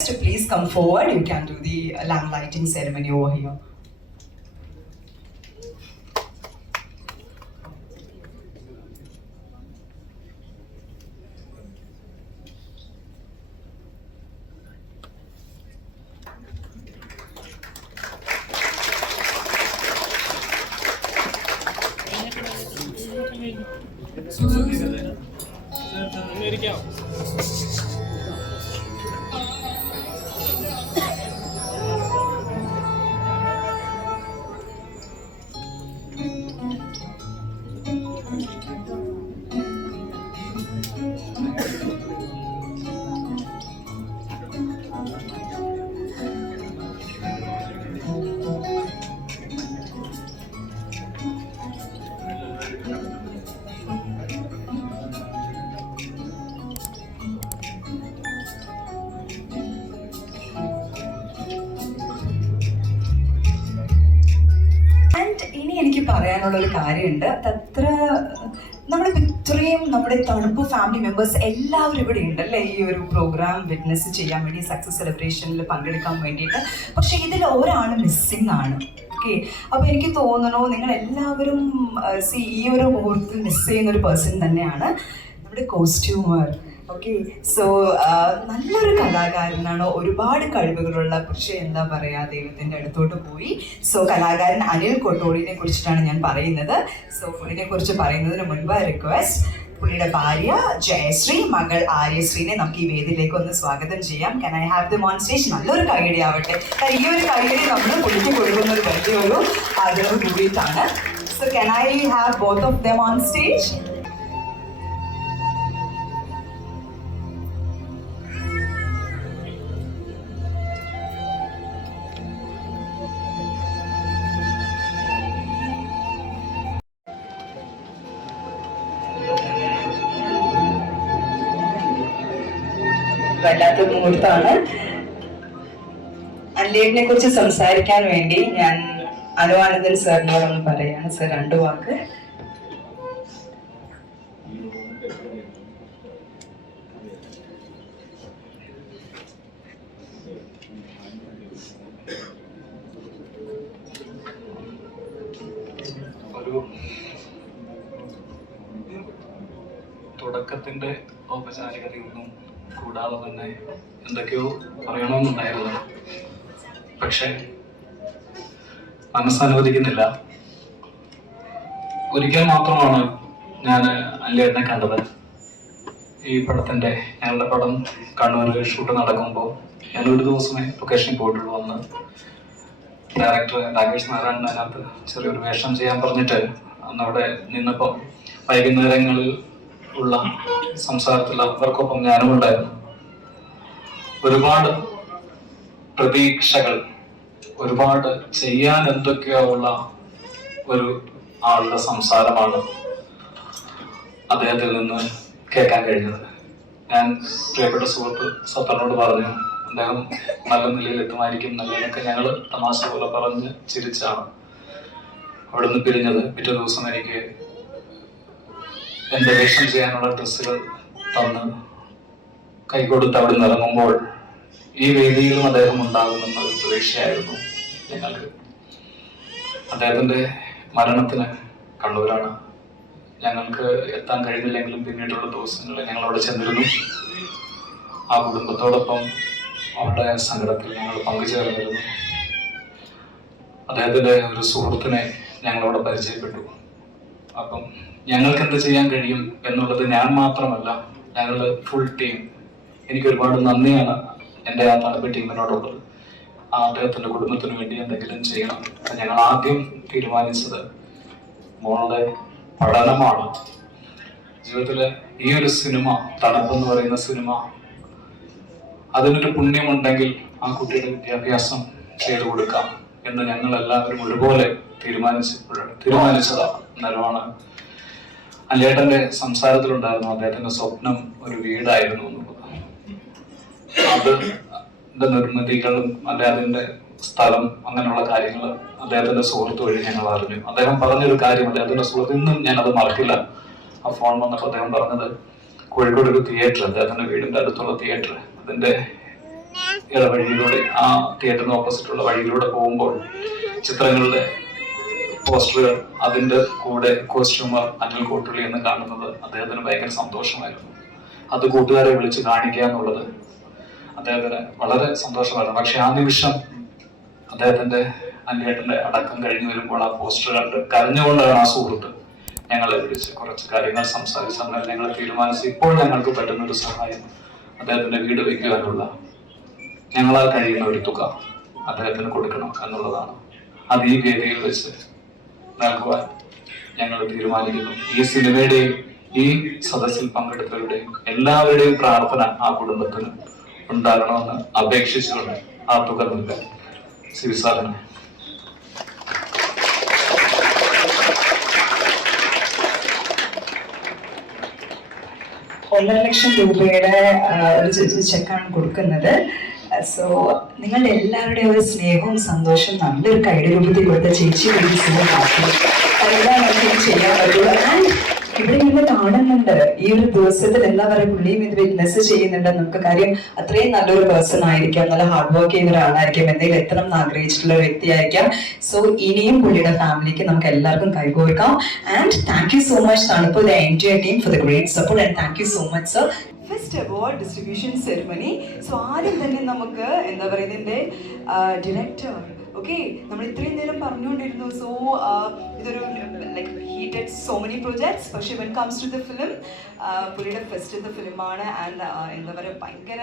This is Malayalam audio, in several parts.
To please come forward. You can do the lamp lighting ceremony over here. എനിക്ക് പറയാനുള്ള ഒരു കാര്യമുണ്ട്. അത്ര നമ്മുടെ ഇത്രയും നമ്മുടെ തണുപ്പ് ഫാമിലി മെമ്പേഴ്സ് എല്ലാവരും ഇവിടെ ഉണ്ടല്ലേ ഈ ഒരു പ്രോഗ്രാം വിറ്റ്നസ് ചെയ്യാൻ വേണ്ടി, സക്സസ് സെലിബ്രേഷനിൽ പങ്കെടുക്കാൻ വേണ്ടിയിട്ട്. പക്ഷെ ഇതിൽ ഒരാൾ മിസ്സിംഗ് ആണ്. ഓക്കെ, അപ്പോൾ എനിക്ക് തോന്നണോ നിങ്ങൾ എല്ലാവരും ഈ ഒരു മുഹൂർത്തത്തിൽ മിസ് ചെയ്യുന്ന ഒരു പേഴ്സൺ തന്നെയാണ് നമ്മുടെ കോസ്റ്റ്യൂമർ. ഓക്കെ, സോ നല്ലൊരു കലാകാരനാണ്, ഒരുപാട് കഴിവുകളുള്ള, പക്ഷേ എന്താ പറയുക, ദൈവത്തിൻ്റെ അടുത്തോട്ട് പോയി. സോ കലാകാരൻ അനിൽ കൊട്ടോടിനെ കുറിച്ചിട്ടാണ് ഞാൻ പറയുന്നത്. സോ പുള്ളിനെ കുറിച്ച് പറയുന്നതിന് മുൻപ് റിക്വസ്റ്റ്, പുള്ളിയുടെ ഭാര്യ ജയശ്രീ, മകൾ ആര്യശ്രീനെ നമുക്ക് ഈ വേദിയിലേക്ക് ഒന്ന് സ്വാഗതം ചെയ്യാം. കൻ I have them on stage? നല്ലൊരു കൈയടി ആവട്ടെ. ഈ ഒരു കൈയടി നമ്മൾ പുള്ളിക്ക് കൊടുക്കുന്ന ഒരു വലിയൊരു ആഗ്രഹം കൂടിയിട്ടാണ്. So can I have both of them on stage? വല്ലാത്ത മുഹൂർത്തമാണ്. അല്ലേവിനെ കുറിച്ച് സംസാരിക്കാൻ വേണ്ടി ഞാൻ അനുവാനന്ദൻ സാറിനോടൊന്ന് പറയാണ്. സർ, 2 വാക്ക്. ഒരു തുടക്കത്തിന്റെ ഔപചാരികതയൊന്നും കൂടാതെ തന്നെ എന്തൊക്കെയോ പറയണമെന്നുണ്ടായിരുന്നു. പക്ഷെ മനസ്സനുവദിക്കുന്നില്ല. ഒരിക്കൽ മാത്രമാണ് ഞാൻ അല്ലേട്ടനെ കണ്ടത്. ഈ പടത്തിന്റെ, ഞങ്ങളുടെ പടം കണ്ണൂരിൽ ഷൂട്ട് നടക്കുമ്പോൾ ഞാൻ ഒരു ദിവസമേ ലൊക്കേഷനിൽ പോയിട്ടുള്ളൂ. അന്ന് ഡയറക്ടർ രാകേഷ് നാരായണൻ അതിനകത്ത് ചെറിയൊരു വേഷം ചെയ്യാൻ പറഞ്ഞിട്ട് അന്നവിടെ നിന്നപ്പോൾ വൈകുന്നേരങ്ങളിൽ ഉള്ള സംസാരത്തിൽ അവർക്കൊപ്പം ഞാനും ഉണ്ടായിരുന്നു. ഒരുപാട് പ്രതീക്ഷകൾ, ഒരുപാട് ചെയ്യാൻ എന്തൊക്കെയോ ഉള്ള ഒരു ആളുടെ സംസാരമാണ് അദ്ദേഹത്തിൽ നിന്ന് കേൾക്കാൻ കഴിഞ്ഞത്. ഞാൻ പ്രിയപ്പെട്ട സുഹൃത്ത് സത്തറിനോട് പറഞ്ഞു, അദ്ദേഹം നല്ല നിലയിൽ എത്തുമായിരിക്കും, നല്ലതൊക്കെ ഞങ്ങൾ തമാശ പോലെ പറഞ്ഞ് ചിരിച്ചാണ് അവിടുന്ന് പിരിഞ്ഞത്. പിറ്റേ ദിവസം എനിക്ക് എൻ്റെ വേഷം ചെയ്യാനുള്ള ഡ്രസ്സുകൾ തന്ന് കൈകൊടുത്ത് അവിടെ നിന്ന് ഇറങ്ങുമ്പോൾ ഈ വേദിയിലും അദ്ദേഹം ഉണ്ടാകുമെന്ന ഒരു പ്രതീക്ഷയായിരുന്നു ഞങ്ങൾക്ക്. അദ്ദേഹത്തിൻ്റെ മരണത്തിന് കണ്ണൂരാണ്. ഞങ്ങൾക്ക് എത്താൻ കഴിഞ്ഞില്ലെങ്കിലും പിന്നീടുള്ള ദിവസങ്ങളിൽ ഞങ്ങൾ അവിടെ ചെന്നിരുന്നു. ആ കുടുംബത്തോടൊപ്പം അവരുടെ സങ്കടത്തിൽ ഞങ്ങൾ പങ്കുചേർന്നിരുന്നു. അദ്ദേഹത്തിൻ്റെ ഒരു സുഹൃത്തിനെ ഞങ്ങളവിടെ പരിചയപ്പെട്ടു. അപ്പം ഞങ്ങൾക്ക് എന്ത് ചെയ്യാൻ കഴിയും എന്നുള്ളത് ഞാൻ മാത്രമല്ല, ഞങ്ങളുടെ ഫുൾ ടീം. എനിക്ക് ഒരുപാട് നന്ദിയാണ് എൻ്റെ ആ തണുപ്പ് ടീമിനോടുള്ളത്. ആ അദ്ദേഹത്തിൻ്റെ കുടുംബത്തിന് വേണ്ടി എന്തെങ്കിലും ചെയ്യണം. ഞങ്ങൾ ആദ്യം തീരുമാനിച്ചത് മോളുടെ പഠനമാണ്. ജീവിതത്തിലെ ഈ ഒരു സിനിമ, തണുപ്പെന്ന് പറയുന്ന സിനിമ, അതിനൊരു പുണ്യമുണ്ടെങ്കിൽ ആ കുട്ടിയുടെ വിദ്യാഭ്യാസം ചെയ്തു കൊടുക്കാം എന്ന് ഞങ്ങൾ എല്ലാവരും ഒരുപോലെ തീരുമാനിച്ചതാണ്. അന്നേരമാണ് അല്ലേട്ടന്റെ സംസാരത്തിലുണ്ടായിരുന്നു അദ്ദേഹത്തിന്റെ സ്വപ്നം ഒരു വീടായിരുന്നു എന്നുള്ളത്. അതിന്റെ നിർമ്മിതികളും അല്ലെ അതിന്റെ സ്ഥലം, അങ്ങനെയുള്ള കാര്യങ്ങൾ അദ്ദേഹത്തിന്റെ സുഹൃത്ത് വഴി ഞങ്ങൾ അറിഞ്ഞു. അദ്ദേഹം പറഞ്ഞൊരു കാര്യം, അദ്ദേഹത്തിന്റെ സുഹൃത്ത്, ഇന്നും ഞാനത് മറക്കില്ല. ആ ഫോൺ വന്നപ്പോൾ അദ്ദേഹം പറഞ്ഞത്, കോഴിക്കോട് ഒരു തിയേറ്റർ, അദ്ദേഹത്തിന്റെ വീടിന്റെ അടുത്തുള്ള തിയേറ്റർ, അതിന്റെ ഇടവഴിയിലൂടെ ആ തിയേറ്ററിന് ഓപ്പോസിറ്റുള്ള വഴിയിലൂടെ പോകുമ്പോൾ ചിത്രങ്ങളുടെ പോസ്റ്ററുകൾ, അതിൻ്റെ കൂടെ കോസ്റ്റ്യൂമർ അനിൽ കോട്ടുള്ളി എന്ന് കാണുന്നത് അദ്ദേഹത്തിന് ഭയങ്കര സന്തോഷമായിരുന്നു. അത് കൂട്ടുകാരെ വിളിച്ച് കാണിക്കുക എന്നുള്ളത് അദ്ദേഹത്തിന് വളരെ സന്തോഷമായിരുന്നു. പക്ഷെ ആ നിമിഷം അദ്ദേഹത്തിന്റെ അന്വേട്ടന്റെ അടക്കം കഴിഞ്ഞു വരുമ്പോൾ ആ പോസ്റ്റർ കണ്ട് കരഞ്ഞുകൊണ്ടാണ് ആ സുഹൃത്ത് ഞങ്ങളെ വിളിച്ച് കുറച്ച് കാര്യങ്ങൾ സംസാരിച്ച് അങ്ങനെ ഞങ്ങൾ തീരുമാനിച്ച് ഇപ്പോൾ ഞങ്ങൾക്ക് പറ്റുന്ന ഒരു സഹായം അദ്ദേഹത്തിന്റെ വീട് വയ്ക്കുവാനുള്ള ഞങ്ങളാൽ കഴിയുന്ന ഒരു തുക അദ്ദേഹത്തിന് കൊടുക്കണം എന്നുള്ളതാണ്. അത് ഈ വേദിയിൽ വെച്ച് നൽകുവാൻ ഞങ്ങൾ തീരുമാനിക്കുന്നു. ഈ സിനിമയുടെയും ഈ സദസ്സിൽ പങ്കെടുത്തവരുടെയും എല്ലാവരുടെയും പ്രാർത്ഥന ആ കുടുംബത്തിന് ഉണ്ടാകണമെന്ന് അപേക്ഷിച്ചുകൊണ്ട് ആ തുക നൽകാൻ സിവിസാറിനെ. 1,00,000 രൂപയുടെ ഒരു ചെക്കാണ് കൊടുക്കുന്നത്. സോ നിങ്ങളുടെ എല്ലാവരുടെയും ഒരു സ്നേഹവും സന്തോഷം നല്ലൊരു കൈയുടെ രൂപത്തിൽ കൊടുത്ത ചേച്ചി എല്ലാം നമുക്ക് ചെയ്യാൻ പറ്റുള്ളൂ. ആൻഡ് ഇവിടെ നിങ്ങൾ കാണുന്നുണ്ട് ഈ ഒരു ദിവസത്തിൽ എന്താ പറയുക, പുള്ളിയും ഇത് വിറ്റ്നസ് ചെയ്യുന്നുണ്ട്. നമുക്ക് കാര്യം അത്രയും നല്ലൊരു പേഴ്സൺ ആയിരിക്കാം, നല്ല ഹാർഡ് വർക്ക് ചെയ്യുന്ന ഒരാളായിരിക്കാം, എന്തെങ്കിലും എത്തണം എന്ന് ആഗ്രഹിച്ചിട്ടുള്ള ഒരു വ്യക്തിയായിരിക്കാം. സോ ഇനിയും പുള്ളിയുടെ ഫാമിലിക്ക് നമുക്ക് എല്ലാവർക്കും കൈകോർക്കാം. And thank you so much തണുപ്പ് the entire team for the great support and thank you so much sir. First award distribution ceremony. So ആദ്യം തന്നെ നമുക്ക് എന്താ പറയുക, ഇതിൻ്റെ ഡിറക്ടർ, ഓക്കെ, നമ്മൾ ഇത്രയും നേരം പറഞ്ഞുകൊണ്ടിരുന്നു. സോ ഇതൊരു like he did so many projects. പക്ഷേ when comes to the film, പുള്ളിയുടെ ഫസ്റ്റത്തെ ഫിലിമാണ്. ആൻഡ് എന്താ പറയുക, ഭയങ്കര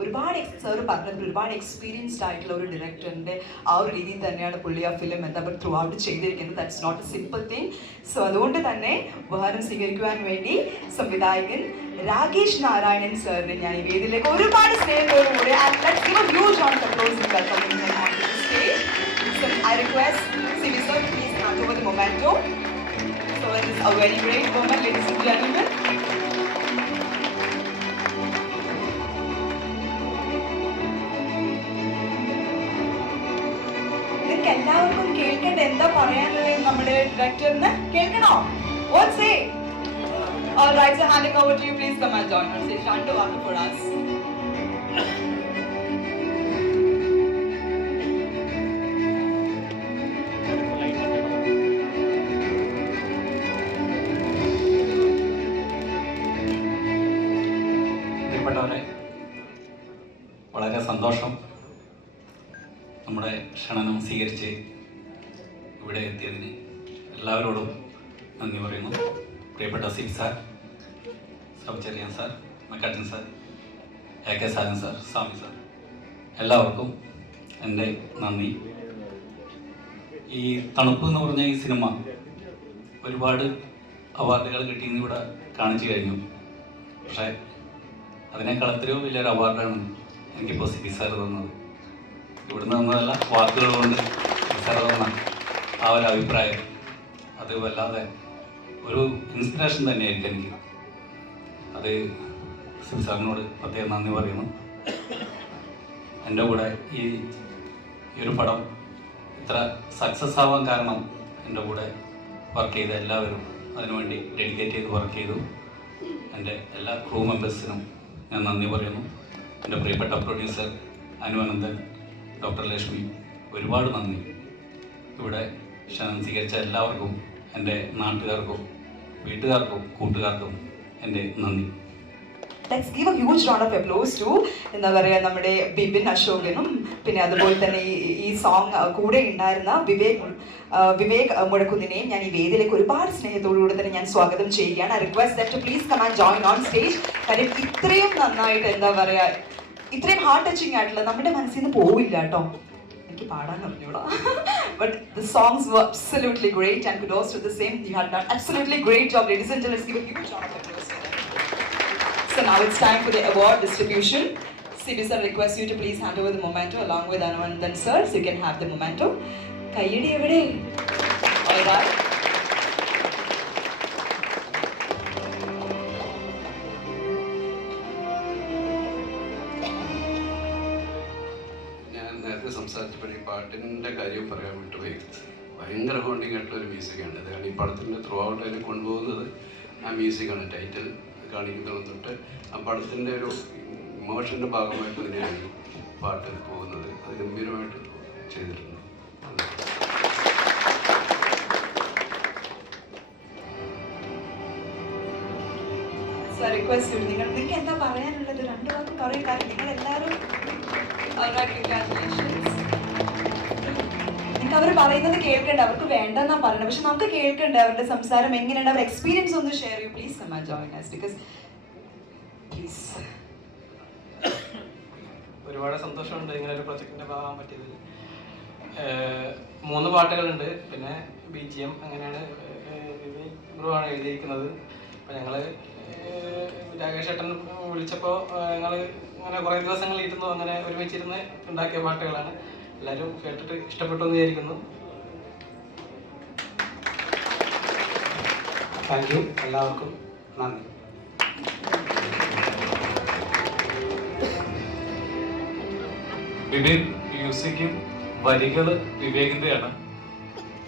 ഒരുപാട് സാറ് പറഞ്ഞത് ഒരുപാട് എക്സ്പീരിയൻസ്ഡ് ആയിട്ടുള്ള ഒരു ഡയറക്ടറിൻ്റെ ആ ഒരു രീതിയിൽ തന്നെയാണ് പുള്ളി ആ ഫിലിം എന്താ പറയുക ത്രൂ ഔട്ട് ചെയ്തിരിക്കുന്നത്. That's not a simple thing. So അതുകൊണ്ട് തന്നെ ഉപഹാരം സ്വീകരിക്കുവാൻ വേണ്ടി സംവിധായകൻ രാകേഷ് നാരായണൻ സാറിനെ ഞാൻ ഈ വേദിയിലേക്ക് ഒരുപാട് സ്നേഹത്തോടുകൂടി I request CV sir to please hand over the memento. So it is a very great moment, ladies and gentlemen. നിങ്ങൾക്ക് എല്ലാവർക്കും കേൾക്കേണ്ട എന്താ പറയാനുള്ളത് നമ്മുടെ ഡയറക്ടറിന് കേൾക്കണോ? What say? All right, so handing over to you. Please come and join us. Say Shantu Vaku for us. വളരെ സന്തോഷം നമ്മുടെ ക്ഷണം സ്വീകരിച്ച് ഇവിടെ എത്തിയതിന് എല്ലാവരോടും നന്ദി പറയുന്നു. പ്രിയപ്പെട്ട Sib sir, Sabacheriyan sir, Makkattan sir, AK Saran sir, Swami sir, എല്ലാവർക്കും എൻ്റെ നന്ദി. ഈ തണുപ്പ് എന്ന് പറഞ്ഞ ഈ സിനിമ ഒരുപാട് അവാർഡുകൾ കിട്ടിയെന്ന് ഇവിടെ കാണിച്ചു കഴിഞ്ഞു. പക്ഷേ അതിനേക്കാൾ എത്രയോ വലിയൊരു അവാർഡാണ് എനിക്കിപ്പോൾ സിബി സാർ തന്നത്. ഇവിടുന്ന് തന്നതല്ല, വാക്കുകൾ കൊണ്ട് സിബി സാർ തന്ന ആ ഒരു അഭിപ്രായം അത് വല്ലാതെ ഒരു ഇൻസ്പിറേഷൻ തന്നെയായിരിക്കും എനിക്ക്. അത് സിബി സാറിനോട് പ്രത്യേകം നന്ദി പറയുന്നു. എൻ്റെ കൂടെ ഈ ഒരു പടം ഇത്ര സക്സസ് ആവാൻ കാരണം എൻ്റെ കൂടെ വർക്ക് ചെയ്ത എല്ലാവരും അതിനുവേണ്ടി ഡെഡിക്കേറ്റ് ചെയ്ത് വർക്ക് ചെയ്തു. എൻ്റെ എല്ലാ ക്രൂ മെമ്പേഴ്സിനും ഞാൻ നന്ദി പറയുന്നു. എൻ്റെ പ്രിയപ്പെട്ട പ്രൊഡ്യൂസർ അനുവനന്ദൻ, ഡോക്ടർ ലക്ഷ്മി, ഒരുപാട് നന്ദി. ഇവിടെ ക്ഷണം സ്വീകരിച്ച എല്ലാവർക്കും, എൻ്റെ നാട്ടുകാർക്കും വീട്ടുകാർക്കും കൂട്ടുകാർക്കും എൻ്റെ നന്ദി. Let's give a huge round of applause to എന്താ പറയുക നമ്മുടെ ബിബിൻ അശോകനും പിന്നെ അതുപോലെ തന്നെ ഈ സോങ് കൂടെ ഉണ്ടായിരുന്ന വിവേക് മുഴക്കുന്നിനെയും ഞാൻ ഈ വേദിയിലേക്ക് ഒരുപാട് സ്നേഹത്തോടുകൂടി തന്നെ ഞാൻ സ്വാഗതം ചെയ്യുകയാണ്. I request that to please come and join on stage. കാര്യം ഇത്രയും നന്നായിട്ട് എന്താ പറയുക, ഇത്രയും ഹാർട്ട് ടച്ചിങ് ആയിട്ടുള്ള നമ്മുടെ മനസ്സിൽ നിന്ന് പോവില്ല കേട്ടോ. എനിക്ക് പാടാൻ അറിഞ്ഞൂടാ. But the songs were absolutely great and kudos to the same. You had done absolutely great job, ladies and gentlemen. Let's give a huge round of applause. So now it's time for the award distribution. CB sir requests you to please hand over the memento along with Anuvandan sir, so you can have the memento. Kayyidi evade? All right. ഞാൻ നേരത്തെ സംസാരിച്ചപ്പോൾ ഈ പാട്ടിൻ്റെ കാര്യം പറയാൻ വിട്ടുപോയി. ഭയങ്കര ഹോണ്ടിങ് ആയിട്ടുള്ളൊരു മ്യൂസിക്കാണ് ഇത്. കാരണം ഈ പടത്തിൻ്റെ ത്രൂ ഔട്ട് അതിനെ കൊണ്ടുപോകുന്നത് ആ മ്യൂസിക്കാണ്. ടൈറ്റിൽ കാണിക്കുന്നത് തൊട്ട് ആ പടത്തിൻ്റെ ഒരു ഇമോഷൻ്റെ ഭാഗമായിട്ട് തന്നെയാണ് പാട്ട് പോകുന്നത്. അത് ഗംഭീരമായിട്ട് ചെയ്തിട്ടുണ്ട്. റിക്വസ്റ്റ് നിങ്ങൾക്ക് എന്താ പറയാനുള്ളത്? രണ്ടു വാക്കും പറയും. കാരണം നിങ്ങൾ എല്ലാവരും നിങ്ങൾക്ക് അവർ പറയുന്നത് കേൾക്കണ്ട, അവർക്ക് വേണ്ടെന്നാ പറയുന്നത്. പക്ഷെ നമുക്ക് കേൾക്കണ്ട അവരുടെ സംസാരം എങ്ങനെയാണ്, അവരുടെ എക്സ്പീരിയൻസ് ഒന്ന് ഷെയർ ചെയ്യൂ പ്ലീസ്. സമ്മ ജോയിൻ us because പ്ലീസ്. ഒരുപാട് സന്തോഷമുണ്ട് ഇങ്ങനെ ഒരു പ്രൊജക്റ്റിന്റെ ഭാഗമാകാൻ പറ്റിയതിൽ. 3 പാട്ടുകളുണ്ട്, പിന്നെ BGM അങ്ങനെയാണ് ബ്രോ ആണ് എഴുതിയിരിക്കുന്നത്. അപ്പം ഞങ്ങൾ രാകേഷ് ഏട്ടൻ വിളിച്ചപ്പോൾ ഞങ്ങൾ അങ്ങനെ കുറേ ദിവസങ്ങൾ ഇരുന്നു, അങ്ങനെ ഒരുമിച്ചിരുന്ന് ഉണ്ടാക്കിയ പാട്ടുകളാണ്. എല്ലാവരും കേട്ടിട്ട് ഇഷ്ടപ്പെട്ടു എന്ന് വിചാരിക്കുന്നു. താങ്ക് യു, എല്ലാവർക്കും നന്ദി. വിവേക് മ്യൂസിക്കും വരികള് വിവേകിന്റെയാണ്.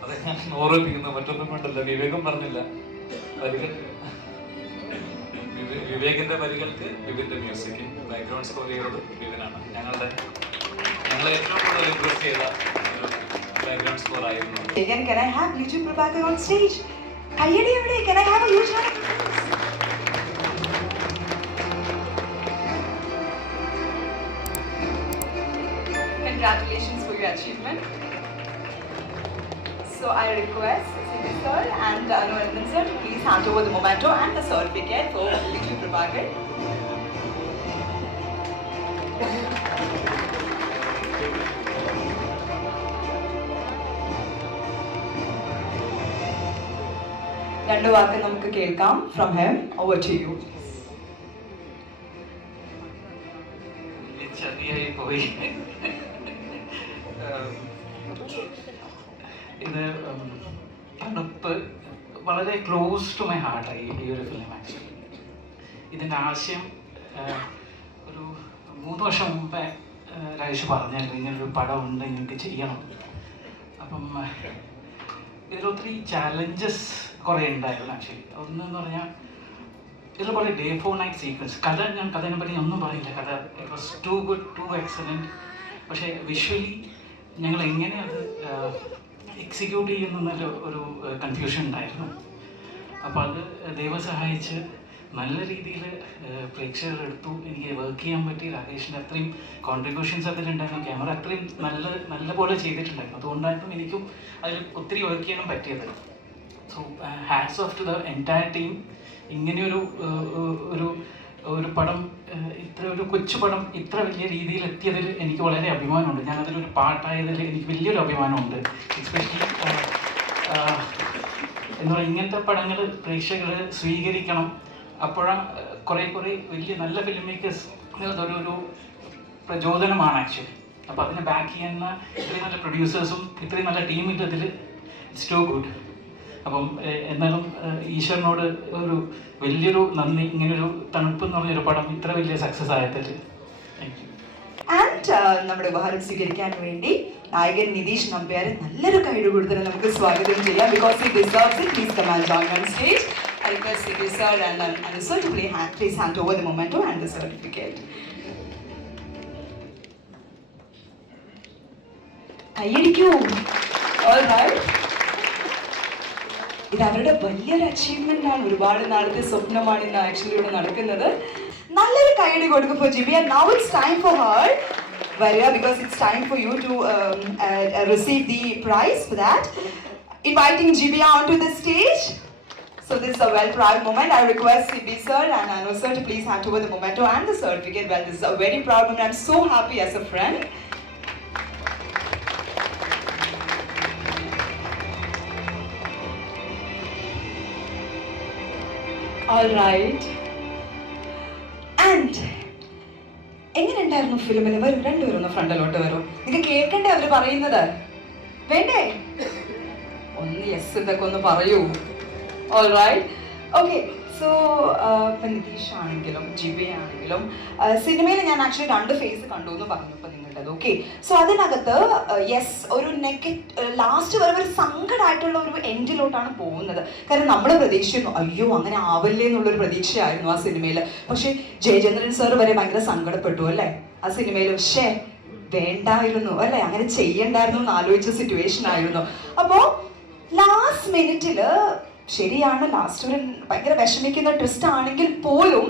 അത് ഞാൻ ഓർമ്മിപ്പിക്കുന്നു, മറ്റൊന്നും കൊണ്ടല്ല. വിവേകം പറഞ്ഞില്ല, വരികൾ വിവേകിന്റെ വരികൾക്ക് വിവിന്റെ മ്യൂസിക്, ബാക്ക്ഗ്രൗണ്ട് സ്കോർ ചെയ്തത് വിവിനാണ്. ഞങ്ങൾ ഏറ്റവും കൂടുതൽ ഇംപ്രസ് ചെയ്ത ബാക്ക്ഗ്രൗണ്ട് സ്കോർ ആയിരുന്നു. Can I have Liju Prabhakar on stage? Kayyadi evide? Can I have a huge round of applause? Congratulations for your achievement. So I request Sri sir and Anurandan sir to please hand over the memento and the certificate for Liju Prabhakar. രണ്ടു വാക്ക് നമുക്ക് കേൾക്കാം from him. Over to you. ചെറിയായി പോയി. ഇത് തണുപ്പ് വളരെ ക്ലോസ് ടു മൈ ഹാർട്ടായി ഈ ഒരു ഫിലിം. ആക്ച്വലി ഇതിൻ്റെ ആശയം ഒരു 3 വർഷം മുമ്പേ രാജേഷ് പറഞ്ഞായിരുന്നു ഇങ്ങനൊരു പടം ഉണ്ട്, നിങ്ങൾക്ക് ചെയ്യണം. അപ്പം ഇതിലൊത്തിരി ചാലഞ്ചസ് കുറേ ഉണ്ടായിരുന്നു. ആക്ച്വലി ഒന്നെന്ന് പറഞ്ഞാൽ ഇതിൽ കുറേ ഡേ 4 നൈറ്റ് സീക്വൻസ്. ഞാൻ കഥേനെ പറ്റി ഒന്നും പറയില്ല, കഥ it was too good, too excellent. പക്ഷേ വിഷ്വലി ഞങ്ങൾ എങ്ങനെ അത് എക്സിക്യൂട്ട് ചെയ്യുന്നൊരു ഒരു കൺഫ്യൂഷൻ ഉണ്ടായിരുന്നു. അപ്പോൾ അത് ദൈവം സഹായിച്ച് നല്ല രീതിയിൽ പ്രേക്ഷകർ എടുത്തു. എനിക്ക് വർക്ക് ചെയ്യാൻ പറ്റി. രാകേഷിൻ്റെ അത്രയും കോൺട്രിബ്യൂഷൻസ് അതിലുണ്ടായിരുന്നു. ക്യാമറ അത്രയും നല്ല പോലെ ചെയ്തിട്ടുണ്ടായിരുന്നു. അതുകൊണ്ടായിരുന്നു എനിക്കും അതിൽ ഒത്തിരി വർക്ക് ചെയ്യാനും പറ്റിയത്. So hats of two the entire team. ഇങ്ങനെയൊരു ഒരു പടം, ഇത്ര ഒരു കൊച്ചു പടം ഇത്ര വലിയ രീതിയിൽ എത്തിയതിൽ എനിക്ക് വളരെ അഭിമാനമുണ്ട്. ഞാനതിലൊരു പാട്ടായതിൽ എനിക്ക് വലിയൊരു അഭിമാനമുണ്ട്. എസ്പെഷ്യലി എന്താ പറയുക, ഇങ്ങനത്തെ പടങ്ങൾ പ്രേക്ഷകർ സ്വീകരിക്കണം. അപ്പോഴാണ് കുറേ വലിയ നല്ല ഫിലിം മേക്കേഴ്സ് അതൊരു പ്രചോദനമാണ് ആക്ച്വലി. അപ്പോൾ അതിനെ ബാക്ക് ചെയ്യുന്ന ഇത്രയും നല്ല പ്രൊഡ്യൂസേഴ്സും ഇത്രയും നല്ല ടീമിൻ്റെ അതിൽ ഇറ്റ്സ് ടു ഗുഡ്. അപ്പം എന്നാലും ഈശ്വരനോട് ഒരു വലിയൊരു നന്ദി, ഇങ്ങനൊരു തണുപ്പ് എന്ന് പറഞ്ഞൊരു പടം ഇത്ര വലിയ സക്സസ് ആയതിൽ. Thank you. ആൻഡ് നമ്മുടെ ഉപഹാരം സ്വീകരിക്കാൻ വേണ്ടി നായകൻ നിതീഷ് നമ്പ്യാരെ നല്ലൊരു കൈയ്യടി കൊടുത്തിട്ട് നമുക്ക് സ്വാഗതം ചെയ്യാം. Because he deserves it. Please come and join on stage. I request Sri sir and Anu sir to please hand over the memento and the certificate. കൈയ്യടിക്കൂ. All right. ഇത് അവരുടെ വലിയൊരു അച്ചീവ്മെന്റ് ആണ്. ഒരുപാട് നാളത്തെ സ്വപ്നമാണ് ഇന്ന് ആക്ച്വലി ഇവിടെ നടക്കുന്നത്. നല്ലൊരു കൈയ്യടി കൊടുക്കും for Jibi. And now it's time for her വരിക, because it's time for you to receive the prize. For that, inviting Jibi onto the stage. So this is a well proud moment. I request Jibi sir and Anu sir to please hand over the memento and the certificate. Well, this is a very proud moment. I'm so happy as a friend. All right. And എങ്ങനെയുണ്ടായിരുന്നു ഫിലിമിൽ? വരും, രണ്ടുപേരും ഒന്ന് ഫ്രണ്ടിലോട്ട് വരും. നിങ്ങൾക്ക് കേൾക്കണ്ടേ അവർ പറയുന്നത്? വേണ്ടേ? ഒന്ന് യെസ് ഇതൊക്കെ ഒന്ന് പറയൂ. All right. Okay. So Nitish ആണെങ്കിലും ജിബി ആണെങ്കിലും സിനിമയിൽ ഞാൻ ആക്ച്വലി 2 ഫേസ് കണ്ടു എന്ന് പറഞ്ഞു ഇപ്പം നിങ്ങളുടേത്. ഓക്കെ. സോ അതിനകത്ത് യെസ് ഒരു ലാസ്റ്റ് വരെ ഒരു സങ്കടമായിട്ടുള്ള ഒരു എൻഡിലോട്ടാണ് പോകുന്നത്. കാരണം നമ്മൾ പ്രതീക്ഷിക്കുന്നു അയ്യോ അങ്ങനെ ആവല്ലേ എന്നുള്ളൊരു പ്രതീക്ഷയായിരുന്നു ആ സിനിമയിൽ. പക്ഷേ ജയചന്ദ്രൻ സാർ വരെ ഭയങ്കര സങ്കടപ്പെട്ടു അല്ലേ ആ സിനിമയിൽ. പക്ഷേ വേണ്ടായിരുന്നു അല്ലെ, അങ്ങനെ ചെയ്യണ്ടായിരുന്നു എന്ന് ആലോചിച്ച സിറ്റുവേഷൻ ആയിരുന്നു. അപ്പോൾ ലാസ്റ്റ് മിനിറ്റില് ശരിയാണ്, ലാസ്റ്റ് ഒരു ഭയങ്കര വിഷമിക്കുന്ന ട്വിസ്റ്റ് ആണെങ്കിൽ പോലും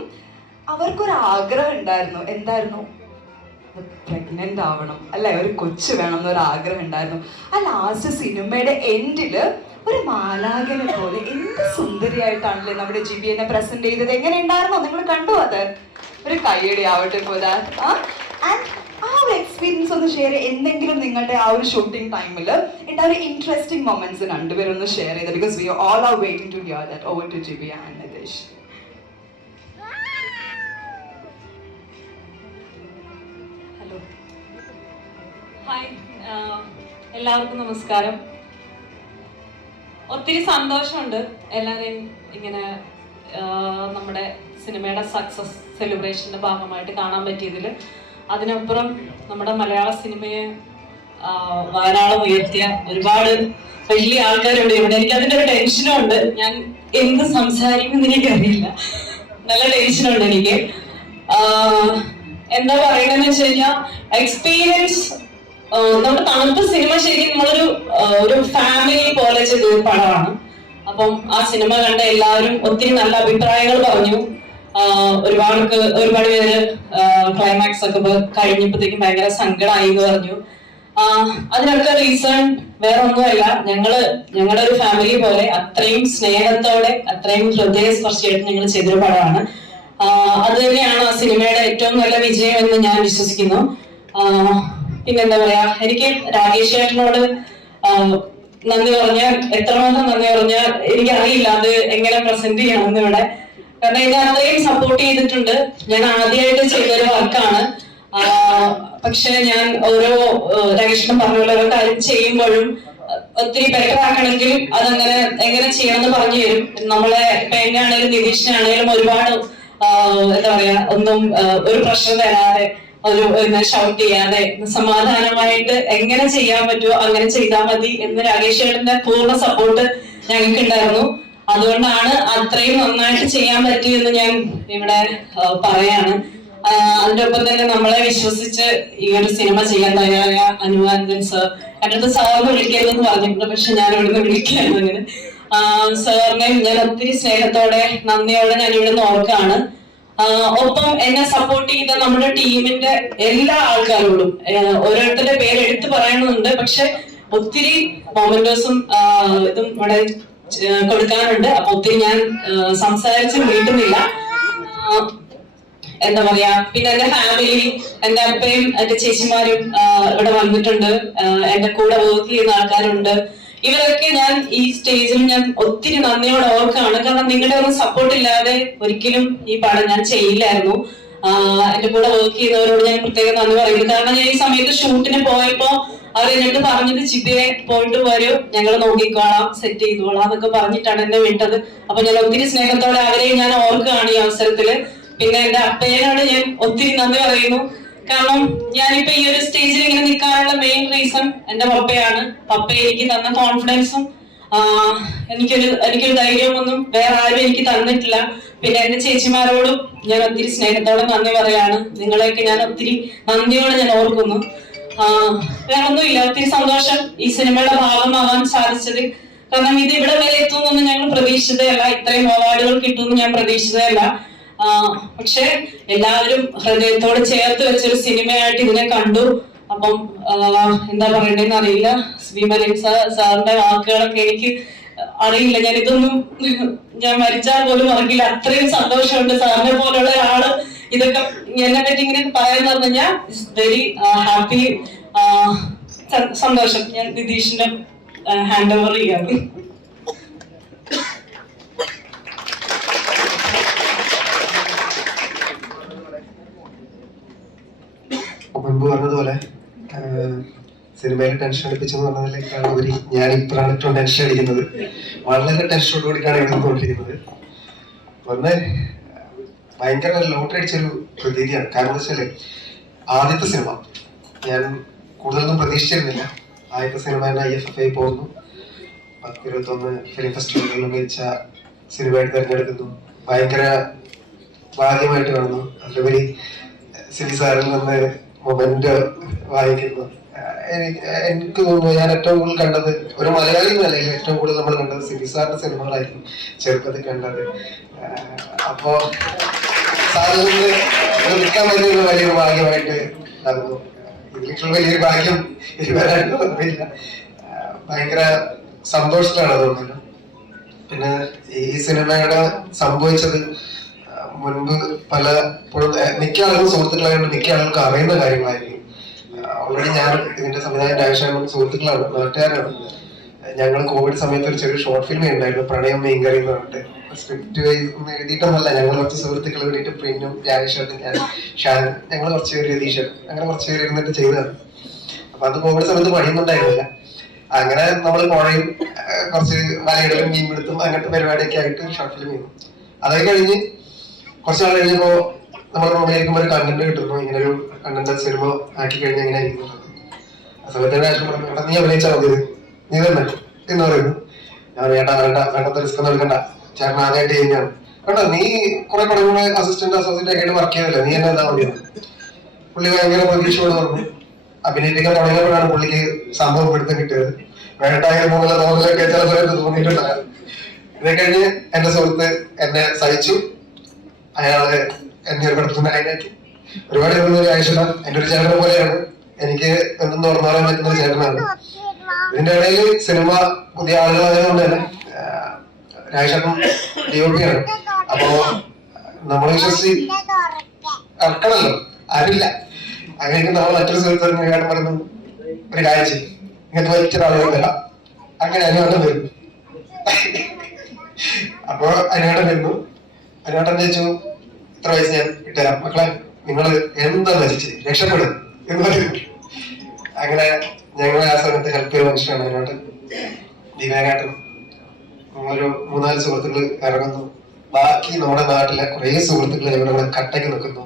അവർക്കൊരു ആഗ്രഹം ഉണ്ടായിരുന്നു. എന്തായിരുന്നു? പ്രഗ്നന്റ് ആവണം അല്ലെ, ഒരു കൊച്ചു വേണം എന്നൊരു ആഗ്രഹം ഉണ്ടായിരുന്നു. ആ ലാസ്റ്റ് സിനിമയുടെ എൻഡില് ഒരു മാലാഖനെ പോലെ എന്ത് സുന്ദരിയായിട്ടാണല്ലേ നമ്മുടെ ജിബിയെ പ്രസന്റ് ചെയ്തത്. എങ്ങനെ ഉണ്ടായിരുന്നോ? നിങ്ങൾ കണ്ടു? അത് ഒരു കൈയടി ആവട്ടെ പോലെ. ആ ഒരു എക്സ്പീരിയൻസ് ഒന്ന് ഷെയർ ചെയ്യുക. എന്തെങ്കിലും നിങ്ങളുടെ ആ ഒരു ഷൂട്ടിംഗ് ടൈമിൽ ഉണ്ടായ ഒരു ഇൻട്രസ്റ്റിംഗ് മൊമെന്റ്സ് രണ്ടുപേരും ഒന്ന് ഷെയർ ചെയ്ത്, because we all are waiting to hear that. Over to GB and Nitesh. Hello, hi, എല്ലാവർക്കും നമസ്കാരം. ഒത്തിരി സന്തോഷമുണ്ട് എല്ലാവരെയും ഇങ്ങനെ നമ്മുടെ സിനിമയുടെ സക്സസ് സെലിബ്രേഷൻ്റെ ഭാഗമായിട്ട് കാണാൻ പറ്റിയതിൽ. അതിനപ്പുറം നമ്മുടെ മലയാള സിനിമയെ വാനാളം ഉയർത്തിയ ഒരുപാട് വലിയ ആൾക്കാരുണ്ട് ഇവിടെ. എനിക്ക് അതിൻ്റെ ഒരു ടെൻഷനും ഉണ്ട്. ഞാൻ എന്ത് സംസാരിക്കുമെന്ന് എനിക്കറിയില്ല. നല്ല ടെൻഷനുണ്ട് എനിക്ക്. എന്താ പറയുന്നതെന്ന് വെച്ച് കഴിഞ്ഞാൽ എക്സ്പീരിയൻസ്, നമ്മുടെ തണുപ്പ് സിനിമ ശരിക്കും നമ്മളൊരു ഫാമിലി പോലെ ചെയ്തൊരു പടമാണ്. അപ്പം ആ സിനിമ കണ്ട എല്ലാവരും ഒത്തിരി നല്ല അഭിപ്രായങ്ങൾ പറഞ്ഞു. ഒരുപാട് പേര് ക്ലൈമാക്സ് ഒക്കെ കഴിഞ്ഞപ്പോഴത്തേക്കും ഭയങ്കര സങ്കടമായി എന്ന് പറഞ്ഞു. അതിനൊക്കെ റീസൺ വേറെ ഒന്നുമല്ല, ഞങ്ങളുടെ ഒരു ഫാമിലി പോലെ അത്രയും സ്നേഹത്തോടെ അത്രയും ഹൃദയസ്പർശിയായിട്ട് ഞങ്ങൾ ചെയ്തൊരു പടമാണ്. അത് തന്നെയാണ് ആ സിനിമയുടെ ഏറ്റവും നല്ല വിജയം എന്ന് ഞാൻ വിശ്വസിക്കുന്നു. പിന്നെന്താ പറയാ, എനിക്ക് രാകേഷ് ചേട്ടനോട് നന്ദി പറഞ്ഞാൽ എത്രമാത്രം നന്ദി പറഞ്ഞാൽ എനിക്കറിയില്ല അത് എങ്ങനെ പ്രസന്റ് ചെയ്യണമെന്ന് ഇവിടെ. കാരണം എന്നെ അത്രയും സപ്പോർട്ട് ചെയ്തിട്ടുണ്ട്. ഞാൻ ആദ്യമായിട്ട് ചെയ്തൊരു വർക്കാണ്. പക്ഷെ ഞാൻ രാകേഷിനും പറഞ്ഞ പോലെ ഓരോ കാര്യം ചെയ്യുമ്പോഴും ഒത്തിരി ബെറ്റർ ആക്കണമെങ്കിൽ അതെങ്ങനെ എങ്ങനെ ചെയ്യണമെന്ന് പറഞ്ഞു തരും. നമ്മളെ ഇപ്പൊ എന്നെയാണേലും നിതീഷിനാണേലും ഒരുപാട് എന്താ പറയാ, ഒന്നും ഒരു പ്രശ്നം തരാതെ, ഷൗട്ട് ചെയ്യാതെ സമാധാനമായിട്ട് എങ്ങനെ ചെയ്യാൻ പറ്റുമോ അങ്ങനെ ചെയ്താൽ മതി എന്ന് രാകേഷ് ചേട്ടന്റെ പൂർണ്ണ സപ്പോർട്ട് ഞങ്ങൾക്ക് ഉണ്ടായിരുന്നു. അതുകൊണ്ടാണ് അത്രയും നന്നായിട്ട് ചെയ്യാൻ പറ്റിയെന്ന് ഞാൻ ഇവിടെ പറയാണ്. അതിന്റെ ഒപ്പം തന്നെ നമ്മളെ വിശ്വസിച്ച് ഈ ഒരു സിനിമ ചെയ്യാൻ തയ്യാറായ അനുവാദൻ സർ, എൻ്റെ അടുത്ത് സാറിന് വിളിക്കരുതെന്ന് പറഞ്ഞിട്ടുണ്ട്, പക്ഷെ ഞാൻ ഇവിടുന്ന് വിളിക്കായിരുന്നു. അങ്ങനെ സാറിനെ ഞാൻ ഒത്തിരി സ്നേഹത്തോടെ നന്ദിയോടെ ഞാൻ ഇവിടുന്ന് ഓർക്കാണ്. ഒപ്പം എന്നെ സപ്പോർട്ട് ചെയ്ത നമ്മുടെ ടീമിന്റെ എല്ലാ ആൾക്കാരോടും ഓരോരുത്തരുടെ പേര് എടുത്തു പറയണമെന്നുണ്ട്, പക്ഷെ ഒത്തിരി മൊമെന്റോസും ഇതും ഇവിടെ കൊടുക്കാനുണ്ട്. അപ്പൊ ഒത്തിരി ഞാൻ സംസാരിച്ച് വീട്ടുന്നില്ല. എന്താ പറയാ, പിന്നെ എന്റെ ഫാമിലി, എന്റെ അപ്പയും എന്റെ ചേച്ചിമാരും ഇവിടെ വന്നിട്ടുണ്ട്. എന്റെ കൂടെ വർക്ക് ചെയ്യുന്ന ആൾക്കാരുണ്ട്. ഇവരൊക്കെ ഞാൻ ഈ സ്റ്റേജിൽ ഞാൻ ഒത്തിരി നന്ദിയോടെ ഓർക്കാണ്. കാരണം നിങ്ങളുടെ ഒന്നും സപ്പോർട്ട് ഇല്ലാതെ ഒരിക്കലും ഈ പടം ഞാൻ ചെയ്യില്ലായിരുന്നു. എന്റെ കൂടെ വർക്ക് ചെയ്യുന്നവരോട് ഞാൻ പ്രത്യേകം നന്ദി പറയുന്നു. കാരണം ഞാൻ ഈ സമയത്ത് ഷൂട്ടിന് പോയപ്പോ അവർ എന്നിട്ട് പറഞ്ഞത് ജിബിയെ പോയിട്ട് വരൂ, ഞങ്ങൾ നോക്കിക്കോളാം, സെറ്റ് ചെയ്തോളാം എന്നൊക്കെ പറഞ്ഞിട്ടാണ് എന്നെ വിട്ടത്. അപ്പൊ ഞാൻ ഒത്തിരി സ്നേഹത്തോടെ അവരെയും ഞാൻ ഓർക്കുകയാണ് ഈ അവസരത്തില്. പിന്നെ എന്റെ അപ്പേനോട് ഞാൻ ഒത്തിരി നന്ദി പറയുന്നു. കാരണം ഞാനിപ്പോ ഈ ഒരു സ്റ്റേജിൽ ഇങ്ങനെ നിൽക്കാനുള്ള മെയിൻ റീസൺ എന്റെ പപ്പയാണ്. പപ്പ എനിക്ക് തന്ന കോൺഫിഡൻസും എനിക്കൊരു ധൈര്യമൊന്നും വേറെ ആരും എനിക്ക് തന്നിട്ടില്ല. പിന്നെ എന്റെ ചേച്ചിമാരോടും ഞാൻ ഒത്തിരി സ്നേഹത്തോടെ നന്ദി പറയാണ്. നിങ്ങളെയൊക്കെ ഞാൻ ഒത്തിരി നന്ദിയോടെ ഞാൻ ഓർക്കുന്നു. വേറെ ഒന്നുമില്ല, ഒത്തിരി സന്തോഷം ഈ സിനിമയുടെ ഭാഗമാവാൻ സാധിച്ചത്. കാരണം ഇത് ഇവിടെ വരെ എത്തുമെന്ന് ഞങ്ങൾ പ്രതീക്ഷിച്ചതല്ല, ഇത്രയും അവാർഡുകൾ കിട്ടുമെന്ന് ഞാൻ പ്രതീക്ഷിച്ചതല്ല. പക്ഷെ എല്ലാവരും ഹൃദയത്തോട് ചേർത്ത് വെച്ചൊരു സിനിമയായിട്ട് ഇതിനെ കണ്ടു. അപ്പം എന്താ പറയണ്ടേന്ന് അറിയില്ല. വിമലൻ സാറിന്റെ വാക്കുകളൊക്കെ എനിക്ക് അറിയില്ല. ഞാൻ മരിച്ചാൽ പോലും അറിയില്ല. അത്രയും സന്തോഷമുണ്ട്. സാറിനെ പോലുള്ള ഒരാള് ഇതൊക്കെ എന്നെ പറ്റി ഇങ്ങനെ പറയാന്ന് പറഞ്ഞു കഴിഞ്ഞാൽ വെരി ഹാപ്പി. സന്തോഷം. ഞാൻ നിതീഷിന്റെ ഹാൻഡ് ഓവർ ചെയ്യാറ്. മുൻപ് പറഞ്ഞതുപോലെ സിനിമയിൽ ടെൻഷൻ അടിപ്പിച്ചെന്ന് പറഞ്ഞതിലേക്കാണ് ഉപരി ഞാൻ ഇപ്പോഴാണ് ഏറ്റവും ടെൻഷൻ അടിക്കുന്നത്. വളരെ ടെൻഷനോടുകൂടിയാണ് ഇവിടെ നിന്നുകൊണ്ടിരിക്കുന്നത്. ഒന്ന് ഭയങ്കര ലോട്ടറി അടിച്ചൊരു പ്രതീതിയാണ്. കാരണം എന്താ വെച്ചാല് ആദ്യത്തെ സിനിമ ഞാൻ കൂടുതലൊന്നും പ്രതീക്ഷിച്ചിരുന്നില്ല. ആദ്യത്തെ സിനിമ തന്നെ IFFI പോകുന്നു, 10-21 ഫിലിം ഫെസ്റ്റിവലുകളിൽ മികച്ച സിനിമയായിട്ട് തിരഞ്ഞെടുക്കുന്നു. ഭയങ്കര ഭാഗ്യമായിട്ട് കാണുന്നു. അതിലുപരി സിബി സാറിൽ നിന്ന് മൊമെന്റ് വായിക്കുന്നു. എനിക്ക് തോന്നുന്നു ഞാൻ ഏറ്റവും കൂടുതൽ കണ്ടത് ഒരു മലയാളി നിലയിൽ ഏറ്റവും കൂടുതൽ നമ്മൾ കണ്ടത് സിബി സാറിന്റെ സിനിമകളായിരുന്നു ചെറുപ്പത്തിൽ കണ്ടത്. അപ്പോ സാറിൽ നിന്ന് നിൽക്കാൻ പറ്റുന്ന വലിയൊരു ഭാഗ്യമായിട്ട് നടന്നു. ഇതിലേക്കുള്ള വലിയൊരു ഭാഗ്യം വരാണ്ട് അറിയില്ല. ഭയങ്കര സന്തോഷത്തിലാണ് തോന്നുന്നത്. പിന്നെ ഈ സിനിമയുടെ സംഭവിച്ചത് മുൻപ് പലപ്പോഴും മിക്ക ആളുകളും സുഹൃത്തുക്കളായതുകൊണ്ട് മിക്ക ആളുകൾക്ക് അറിയുന്ന കാര്യങ്ങളായിരിക്കും. ഓൾറെഡി ഞാൻ ഇതിന്റെ സംവിധായകൻ രാജേഷ് സുഹൃത്തുക്കളാണ്, നാട്ടുകാരാണ്. ഞങ്ങൾ കോവിഡ് സമയത്ത് ഒരു ചെറിയ ഷോർട്ട് ഫിലിം ഉണ്ടായിരുന്നു, പ്രണയം മീൻകറി എന്ന് പറഞ്ഞിട്ട്. സ്ക്രിപ്റ്റ് ഒന്നും എഴുതിയിട്ടൊന്നല്ല, ഞങ്ങൾ കുറച്ച് സുഹൃത്തുക്കൾ വേണ്ടിയിട്ട് പ്രിന്റും രാജേഷ് ഞാൻ ഷാൻ ഞങ്ങൾ കുറച്ച് പേര് രതീഷൻ അങ്ങനെ കുറച്ച് പേര് ഇരുന്നിട്ട് ചെയ്തതാണ്. അപ്പൊ അത് കോവിഡ് സമയത്ത് പണിയൊന്നുണ്ടായിരുന്നില്ല. അങ്ങനെ നമ്മൾ പുഴയും കുറച്ച് വലയിടലും മീൻ പിടുത്തും അങ്ങനത്തെ പരിപാടിയൊക്കെ ആയിട്ട് ഷോർട്ട് ഫിലിം ചെയ്തു. അതൊക്കെ കഴിഞ്ഞ് കുറച്ച് നാൾ കഴിഞ്ഞപ്പോ നമ്മൾ റൂമിലിരിക്കുമ്പോൾ ഒരു കണ്ടന്റ് കിട്ടുന്നു, ഇങ്ങനെ ഒരു കണ്ടന്റ് സിനിമ ആക്കി കഴിഞ്ഞാൽ എങ്ങനെ ആയിരിക്കും. ആ സമയത്ത് രാഷ്ട്രം പറഞ്ഞു, നീ അഭിനയിച്ചാൽ മതി, നീ തന്നെ എന്ന് പറയുന്നു. ഞാൻ വേണ്ട വേണ്ടത്തെ റിസ്ക് ഒന്നും എടുക്കണ്ട, ചേട്ടൻ ആദ്യമായിട്ട് ചെയ്യുന്നതാണ്. കേട്ടോ, നീ കുറെ പടങ്ങളെ അസിസ്റ്റന്റ് അസോസിയേറ്റ് ആയിട്ട് വർക്ക് ചെയ്തല്ലേ, നീ എന്നെ എന്താ മതിയാണ്. പുള്ളി ഭയങ്കര പ്രതീക്ഷയോട് പറഞ്ഞു. അഭിനയിപ്പിക്കാൻ തുടങ്ങിയപ്പോഴാണ് പുള്ളിക്ക് സംഭവം പിടുത്തം കിട്ടിയത്. വേണ്ടായിരുന്നു എന്നുള്ള തോന്നലൊക്കെ ചിലപ്പോൾ തോന്നിയിട്ടുണ്ടായിരുന്നു. ഇതേ കഴിഞ്ഞ് എന്റെ സുഹൃത്ത് എന്നെ സഹിച്ചു. അയാള് എന്നെ ഒരു പടത്തിന്റെ അതിനാക്കി ഒരുപാട് ആവശ്യമില്ല. എന്റെ ഒരു ചേട്ടനെ പോലെയാണ്, എനിക്ക് എന്തെന്ന് ഓർമ്മ പറയാൻ പറ്റുന്ന ഒരു ചേട്ടനാണ്. ഇതിന്റെ ഇടയിൽ സിനിമ പുതിയ ആളുകളായതുകൊണ്ട് തന്നെ രാജേഷേട്ടൻ ഡിഒപിയാണ്. അപ്പോ നമ്മൾ വിശ്വസിച്ച് ഇറക്കണല്ലോ, ആരില്ല. അങ്ങനെ നമ്മൾ മറ്റൊരു സുഹൃത്തുക്കൾ പറയുന്നു, ഒരു കാഴ്ച ഇങ്ങനത്തെ വലിച്ചൊരാളുകൾ വരാം. അങ്ങനെ അനുവേട്ടം വരുന്നു. അപ്പൊ അനുവേട്ടം വരുന്നു. അനുവേട്ടൻ ചോദിച്ചു, ഇത്ര വയസ്സ് ഞാൻ ഇട്ടുതരാം, മക്കളെ നിങ്ങൾ എന്താ ധരിച്ച് രക്ഷപ്പെടും എന്ന് പറയുന്നു. അങ്ങനെ ഞങ്ങളെ ആ സമയത്ത് ഹെൽപ്പ് ചെയ്ത മനുഷ്യനാണ് അതിനോട്ട് ദിവേകാട്ടൻ. നമ്മളൊരു 3-4 സുഹൃത്തുക്കൾ ഇറങ്ങുന്നു. ബാക്കി നമ്മുടെ നാട്ടിലെ കുറെ സുഹൃത്തുക്കൾ ഇവിടെ കട്ടയ്ക്ക് നിൽക്കുന്നു.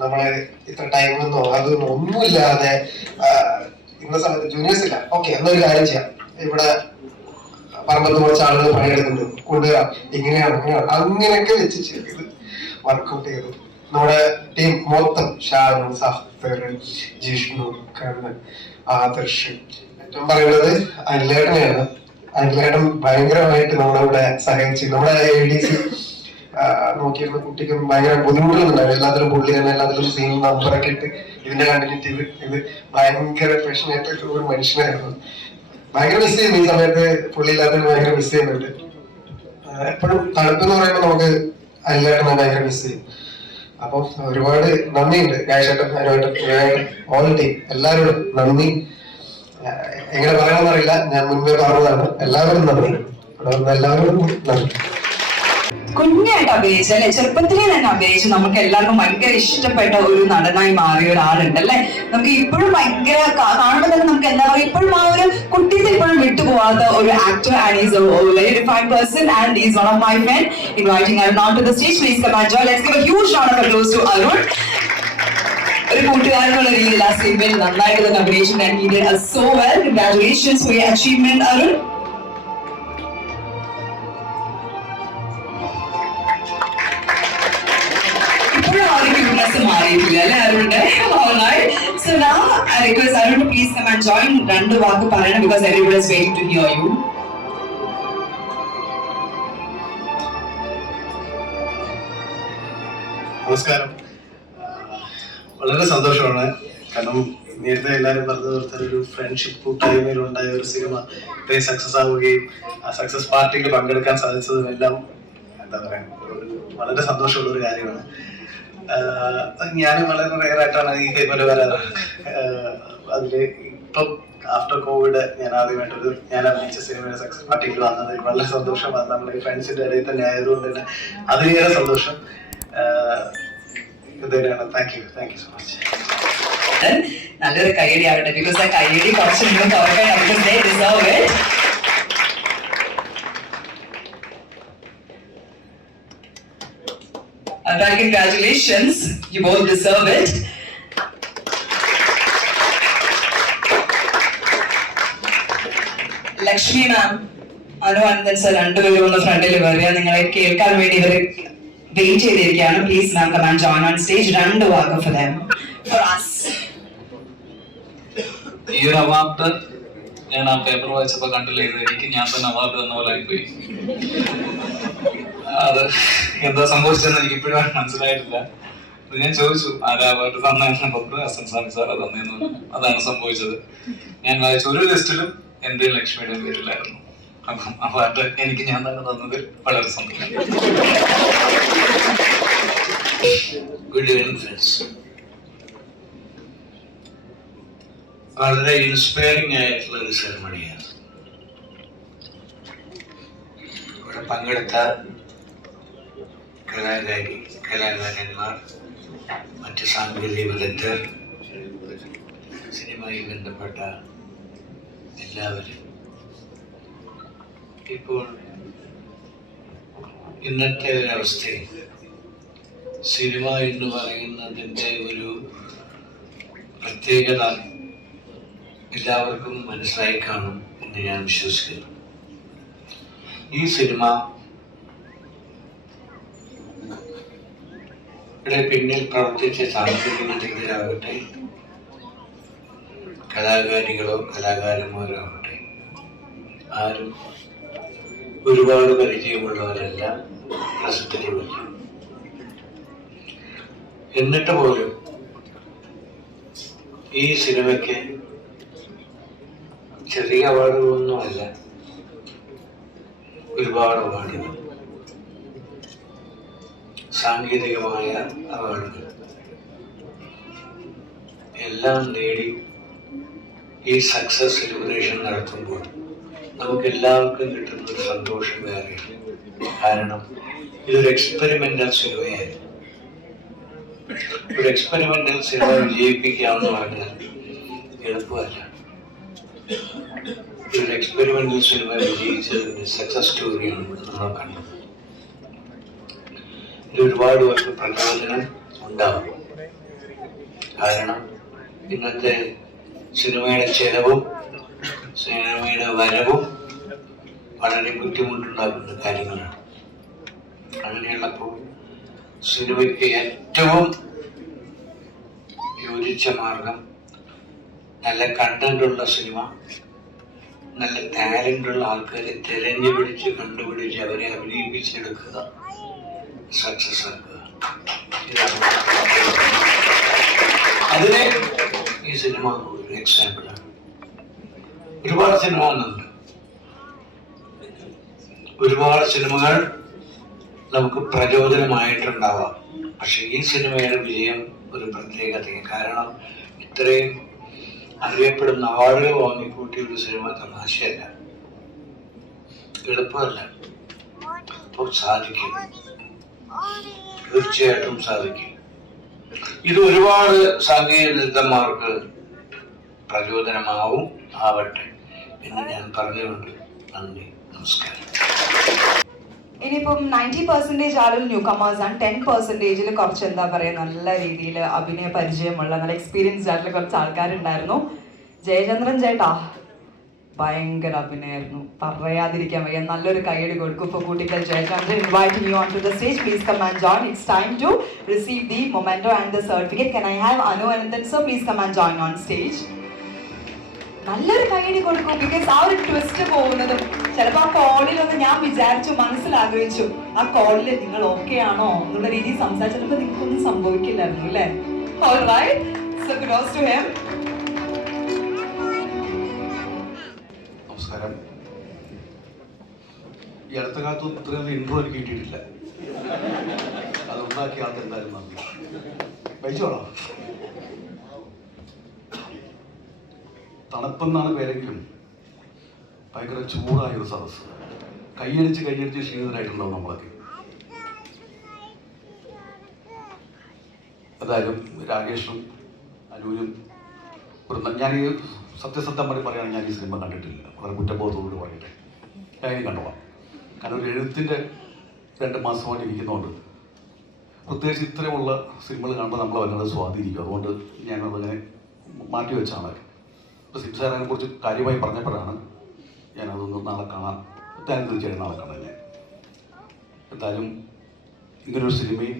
നമ്മളെ ഇത്ര ടൈമൊന്നോ അതൊന്നും ഒന്നുമില്ലാതെ ഇന്ന സമയത്ത് ജൂനിയേഴ്സ് ഇല്ല. ഓക്കെ, എന്നൊരു കാര്യം ചെയ്യാം, ഇവിടെ പറമ്പത്ത് കുറച്ച് ആളുകൾ പണിയെടുക്കുന്നുണ്ട്, കൊണ്ടുവരാം, ഇങ്ങനെയാണ് അങ്ങനെയാണ് അങ്ങനെയൊക്കെ വെച്ച് ചെയ്ത് വർക്ക്ഔട്ട് ചെയ്തു. നമ്മുടെ ടീം മൊത്തം ഷാനു, സഫ്തർ, ജിഷ്ണു, കണ്ണൻ, ആദർശ്, ഏറ്റവും പറയുന്നത് അനിലേട്ടനെയാണ്. അനിലേട്ടൻ ഭയങ്കരമായിട്ട് നമ്മുടെ ഇവിടെ സഹായിച്ചു. നമ്മുടെ ADC നോക്കിയിരുന്ന കുട്ടിക്കും ഭയങ്കര ബുദ്ധിമുട്ടുകളുണ്ടായിരുന്നു. എല്ലാത്തിലും പുള്ളി തന്നെ എല്ലാത്തിലും സീൻ നമ്പറൊക്കെ ഇട്ട് ഇതിന്റെ കണ്ടിന്യൂറ്റി ഇത് ഭയങ്കര പാഷനേറ്റ് ഒരു മനുഷ്യനായിരുന്നു. ഭയങ്കര മിസ് ചെയ്യുന്നു ഈ സമയത്ത്. പുള്ളി ഇല്ലാത്തതിന് ഭയങ്കര മിസ് ചെയ്യുന്നുണ്ട്. എപ്പോഴും തണുപ്പ് എന്ന് പറയുമ്പോൾ നമുക്ക് അനിലേട്ടനെ ഭയങ്കര മിസ് ചെയ്യും. അപ്പൊ ഒരുപാട് നന്ദിയുണ്ട് രാജേട്ടൻ, അനുവേട്ടൻ, ഓൾ ടീം എല്ലാവരോടും നന്ദി. എങ്ങനെ പറയണമെന്നറിയില്ല, ഞാൻ മുൻപേ പറഞ്ഞതാണ്. എല്ലാവരും നന്ദി, എല്ലാവരോടും നന്ദി. കുഞ്ഞായിട്ട് അഭിനയിച്ച അല്ലെ, ചെറുപ്പത്തിലേ തന്നെ അഭിനയിച്ച് നമുക്ക് എല്ലാവർക്കും ഭയങ്കര ഇഷ്ടപ്പെട്ട ഒരു നടനായി മാറിയ ഒരാളുണ്ട് അല്ലെ. നമുക്ക് ഇപ്പോഴും ഭയങ്കര കാണുമ്പോൾ തന്നെ നമുക്ക് എന്താ പറയുക, ഇപ്പോഴും ആ ഒരു കുട്ടിയിൽ ഇപ്പോഴും വിട്ടുപോകാത്ത ഒരു actor. And is A very fine person and is one of my friend. Inviting Arun onto the stage. Please come and join. Let's give a huge round of applause to Arun. ഒരു കൂട്ടുകാരനുള്ള രീതിയിൽ ആ സിനിമയിൽ നന്നായിട്ട് തന്നെ അഭിനയിച്ചു. And he did so well. Congratulations for your achievement, Arun. So now I request Arun to please come and join. Randu vaakku parayana because everybody is waiting to hear you. നമസ്കാരം. വളരെ സന്തോഷമാണ്. കാരണം നേരത്തെ എല്ലാവരും പറഞ്ഞ ഒരു ഫ്രണ്ട്ഷിപ്പ് കൂട്ടായ്മയിലുണ്ടായ ഒരു സിനിമ ഇത്രയും സക്സസ് ആവുകയും ആ സക്സസ് പാർട്ടിയിൽ പങ്കെടുക്കാൻ സാധിച്ചതും എല്ലാം എന്താ പറയാ വളരെ സന്തോഷമുള്ള ഒരു കാര്യമാണ്. ഞാൻ വളരെ റെയറായിട്ടാണ് ഇതേപോലെ വരാറ്. അതില് ഇപ്പം ആഫ്റ്റർ കോവിഡ് ഞാൻ ആദ്യമായിട്ടൊരു ഞാൻ അഭിനയിച്ച സിനിമയുടെ സക്സസ് പാർട്ടിയിൽ വന്നത് വളരെ സന്തോഷം. അത് നമ്മുടെ ഫ്രണ്ട്സിന്റെ ഇടയിൽ തന്നെ ആയതുകൊണ്ട് തന്നെ അതിലേറെ സന്തോഷം. ഇതുതന്നെയാണ്. Thank you so much. നല്ലൊരു കയ്യടി ആവട്ടെ, ബിക്കോസ് ആ കയ്യടി കുറച്ച് മുമ്പ് തുറക്കണം. because they deserve it. Congratulations, you both deserve it. Lakshmi ma'am, Anuvandan sir രണ്ടുപേരും ഒന്ന് ഫ്രണ്ടിൽ വരിക. നിങ്ങളെ കേൾക്കാൻ വേണ്ടി ഇവർ വെയിറ്റ് ചെയ്തിരിക്കുകയാണ്. Please ma'am come and join on stage. 2 വാക്ക് ഫോർ them. ഈ ഒരു അവാർഡ് ഞാൻ ആ പേപ്പർ വായിച്ചപ്പോ കണ്ടില്ല, ഇത് എനിക്ക് ഞാൻ തന്നെ അവാർഡ് തന്ന പോലെ ആയിപ്പോയി. അത് എന്താ സംഭവിച്ചതെന്ന് എനിക്ക് ഇപ്പോഴും മനസ്സിലായിട്ടില്ല. ഞാൻ ചോദിച്ചു ആരാ അവാർഡ് തന്നെന്ന്, ഡോക്ടർ ഹസൻ സാമി സാറാ തന്നെന്ന്. അതാണ് സംഭവിച്ചത്. ഞാൻ വായിച്ച ഒരു ലിസ്റ്റിലും എന്റെ ലക്ഷ്മിയുടെ പേരിലായിരുന്നു. അപ്പം അവാർഡ് എനിക്ക് ഞാൻ തന്നെ തന്നതിൽ വളരെ സന്തോഷം. Good evening friends. വളരെ ഇൻസ്പയറിംഗ് ആയിട്ടുള്ള ഒരു സെറമണിയാണ്. ഇവിടെ പങ്കെടുത്ത കലാകാരന്മാർ, മറ്റ് സാങ്കേതിക വിദഗ്ധർ, സിനിമയിൽ ബന്ധപ്പെട്ട എല്ലാവരും, ഇപ്പോൾ ഇന്നത്തെ ഒരവസ്ഥയിൽ സിനിമ എന്ന് പറയുന്നതിൻ്റെ ഒരു പ്രത്യേകത എല്ലാവർക്കും മനസ്സിലായി കാണും എന്ന് ഞാൻ വിശ്വസിക്കുന്നു. ഈ സിനിമ പിന്നിൽ പ്രവർത്തിച്ച സാങ്കേതിക വിദഗ്ധരാകട്ടെ, കലാകാരികളോ കലാകാരന്മാരോ ആകട്ടെ, ആരും ഒരുപാട് പരിചയമുള്ളവരല്ല, പ്രസിദ്ധരുമില്ല. എന്നിട്ട് പോലും ഈ സിനിമയ്ക്ക് ചെറിയ അവാർഡുകളൊന്നുമല്ല, ഒരുപാട് അവാർഡുകൾ, സാങ്കേതികമായ അവാർഡുകൾ എല്ലാം നേടി ഈ സക്സസ് സെലിബ്രേഷൻ നടത്തുമ്പോൾ നമുക്ക് എല്ലാവർക്കും കിട്ടുന്ന ഒരു സന്തോഷം വേറെയാണ്. കാരണം ഇതൊരു എക്സ്പെരിമെന്റൽ സിനിമയായിരുന്നു. ഒരു എക്സ്പെരിമെന്റൽ സിനിമ വിജയിപ്പിക്കാമെന്ന് പറഞ്ഞാൽ എളുപ്പമല്ല. ഒരു എക്സ്പെരിമെന്റൽ സിനിമ വിജയിച്ചതിന്റെ സക്സസ് സ്റ്റോറിയാണ് നമ്മൾ കണ്ടത്. ഇത് ഒരുപാട് പേർക്ക് പ്രചോദനം ഉണ്ടാവും. കാരണം ഇന്നത്തെ സിനിമയുടെ ചെലവും സിനിമയുടെ വരവും വളരെ ബുദ്ധിമുട്ടുണ്ടാക്കുന്ന കാര്യങ്ങളാണ്. അങ്ങനെയുള്ളപ്പോൾ സിനിമയ്ക്ക് ഏറ്റവും യോജിച്ച മാർഗം നല്ല കണ്ടന്റുള്ള സിനിമ, നല്ല ടാലന്റുള്ള ആൾക്കാരെ തിരഞ്ഞുപിടിച്ച് കണ്ടുപിടിച്ച് അവരെ അഭിനയിപ്പിച്ചെടുക്കുക, സക്സസ് ആക്കുക. അതിന് ഈ സിനിമ ഒരു എക്സാമ്പിളാണ്. ഒരുപാട് സിനിമ വന്നിട്ടുണ്ട്, ഒരുപാട് സിനിമകൾ നമുക്ക് പ്രചോദനമായിട്ടുണ്ടാവാം. പക്ഷെ ഈ സിനിമയുടെ വിജയം ഒരു പ്രത്യേകതയാണ്. കാരണം ഇത്രയും അറിയപ്പെടുന്ന അവാർഡുകൾ വാങ്ങിക്കൂട്ടിയ ഒരു സിനിമ തമാശയല്ല, എളുപ്പമല്ല. അപ്പോൾ സാധിക്കും, തീർച്ചയായിട്ടും സാധിക്കും. ഇത് ഒരുപാട് സാങ്കേതിക വിദഗ്ധന്മാർക്ക് പ്രചോദനമാവും, ആവട്ടെ എന്ന് ഞാൻ പറഞ്ഞുകൊണ്ട് നന്ദി, നമസ്കാരം. ഇനിയിപ്പം 90% ആളുകൾ ന്യൂ കമേഴ്സ് ആണ്. 10%-ൽ കുറച്ച് എന്താ പറയുക, നല്ല രീതിയിൽ അഭിനയ പരിചയമുള്ള നല്ല എക്സ്പീരിയൻസ്ഡ് ആയിട്ടുള്ള കുറച്ച് ആൾക്കാരുണ്ടായിരുന്നു. ജയചന്ദ്രൻ ചേട്ടാ ഭയങ്കര അഭിനയമായിരുന്നു, പറയാതിരിക്കാൻ വയ്യ. നല്ലൊരു കൈയ്യടി കൊടുക്കും ഇപ്പോൾ Koottickal Jayachandran. Inviting you on to the stage. Please come and join. It's time to receive the memento and the certificate. Can I have Anu Ananthan sir please come and join on stage. നല്ലൊരു കൈയ്യടി കൊടുക്കും. ബിക്കോസ് ആ ഒരു ട്വിസ്റ്റ് പോകുന്നതും ചിലപ്പോൾ ആ കോളിലൊന്ന് ഞാൻ വിചാരിച്ചു, മനസ്സിലാഗ്രഹിച്ചു ആ കോളിൽ നിങ്ങൾ ഓക്കെ ആണോ എന്നുള്ള രീതിയിൽ സംസാരിച്ചപ്പോൾ നിങ്ങൾക്കൊന്നും സംഭവിക്കില്ലായിരുന്നു അല്ലേ? Alright, so kudos to him. നമസ്കാരം. ഈ അടുത്ത കാലത്തൊന്നും ഇത്രയൊന്നും ഇൻട്രോ എനിക്ക് കിട്ടിയിട്ടില്ല. അത് ഉണ്ടാക്കിയ ആൾക്ക് എന്തായാലും നന്ദി. കഴിച്ചോളാം. തണുപ്പെന്നാണ് പേരെങ്കിലും ഭയങ്കര ചൂടായ ഒരു സദസ്സ്. കൈയടിച്ച് ക്ഷീണിതരായിട്ടുണ്ടാവും നമ്മളൊക്കെ. എന്തായാലും രാകേഷും അനുവിനും ഞാൻ ഈ സത്യസന്ധമായി പറയുകയാണെങ്കിൽ ഞാൻ ഈ സിനിമ കണ്ടിട്ടില്ല. വളരെ കുറ്റബോധത്തോട് പറയട്ടെ, ഞാൻ ഇനി കണ്ടോളാം. കാരണം ഒരു എഴുത്തിൻ്റെ 2 മാസമായിട്ട് ഇരിക്കുന്നതുകൊണ്ട് പ്രത്യേകിച്ച് ഇത്രയുള്ള സിനിമകൾ കാണുമ്പോൾ നമ്മളെ വല്ലാതെ സ്വാധീനിക്കും. അതുകൊണ്ട് ഞാനതങ്ങനെ മാറ്റിവെച്ചാണ്. ഇപ്പോൾ സിംസാറിനെ കുറിച്ച് കാര്യമായി പറഞ്ഞപ്പോഴാണ് ഞാനതൊന്ന് നാളെ കാണാൻ, തീർച്ചയായും നാളെ കാണാൻ. ഞാൻ എന്തായാലും ഇങ്ങനൊരു സിനിമയും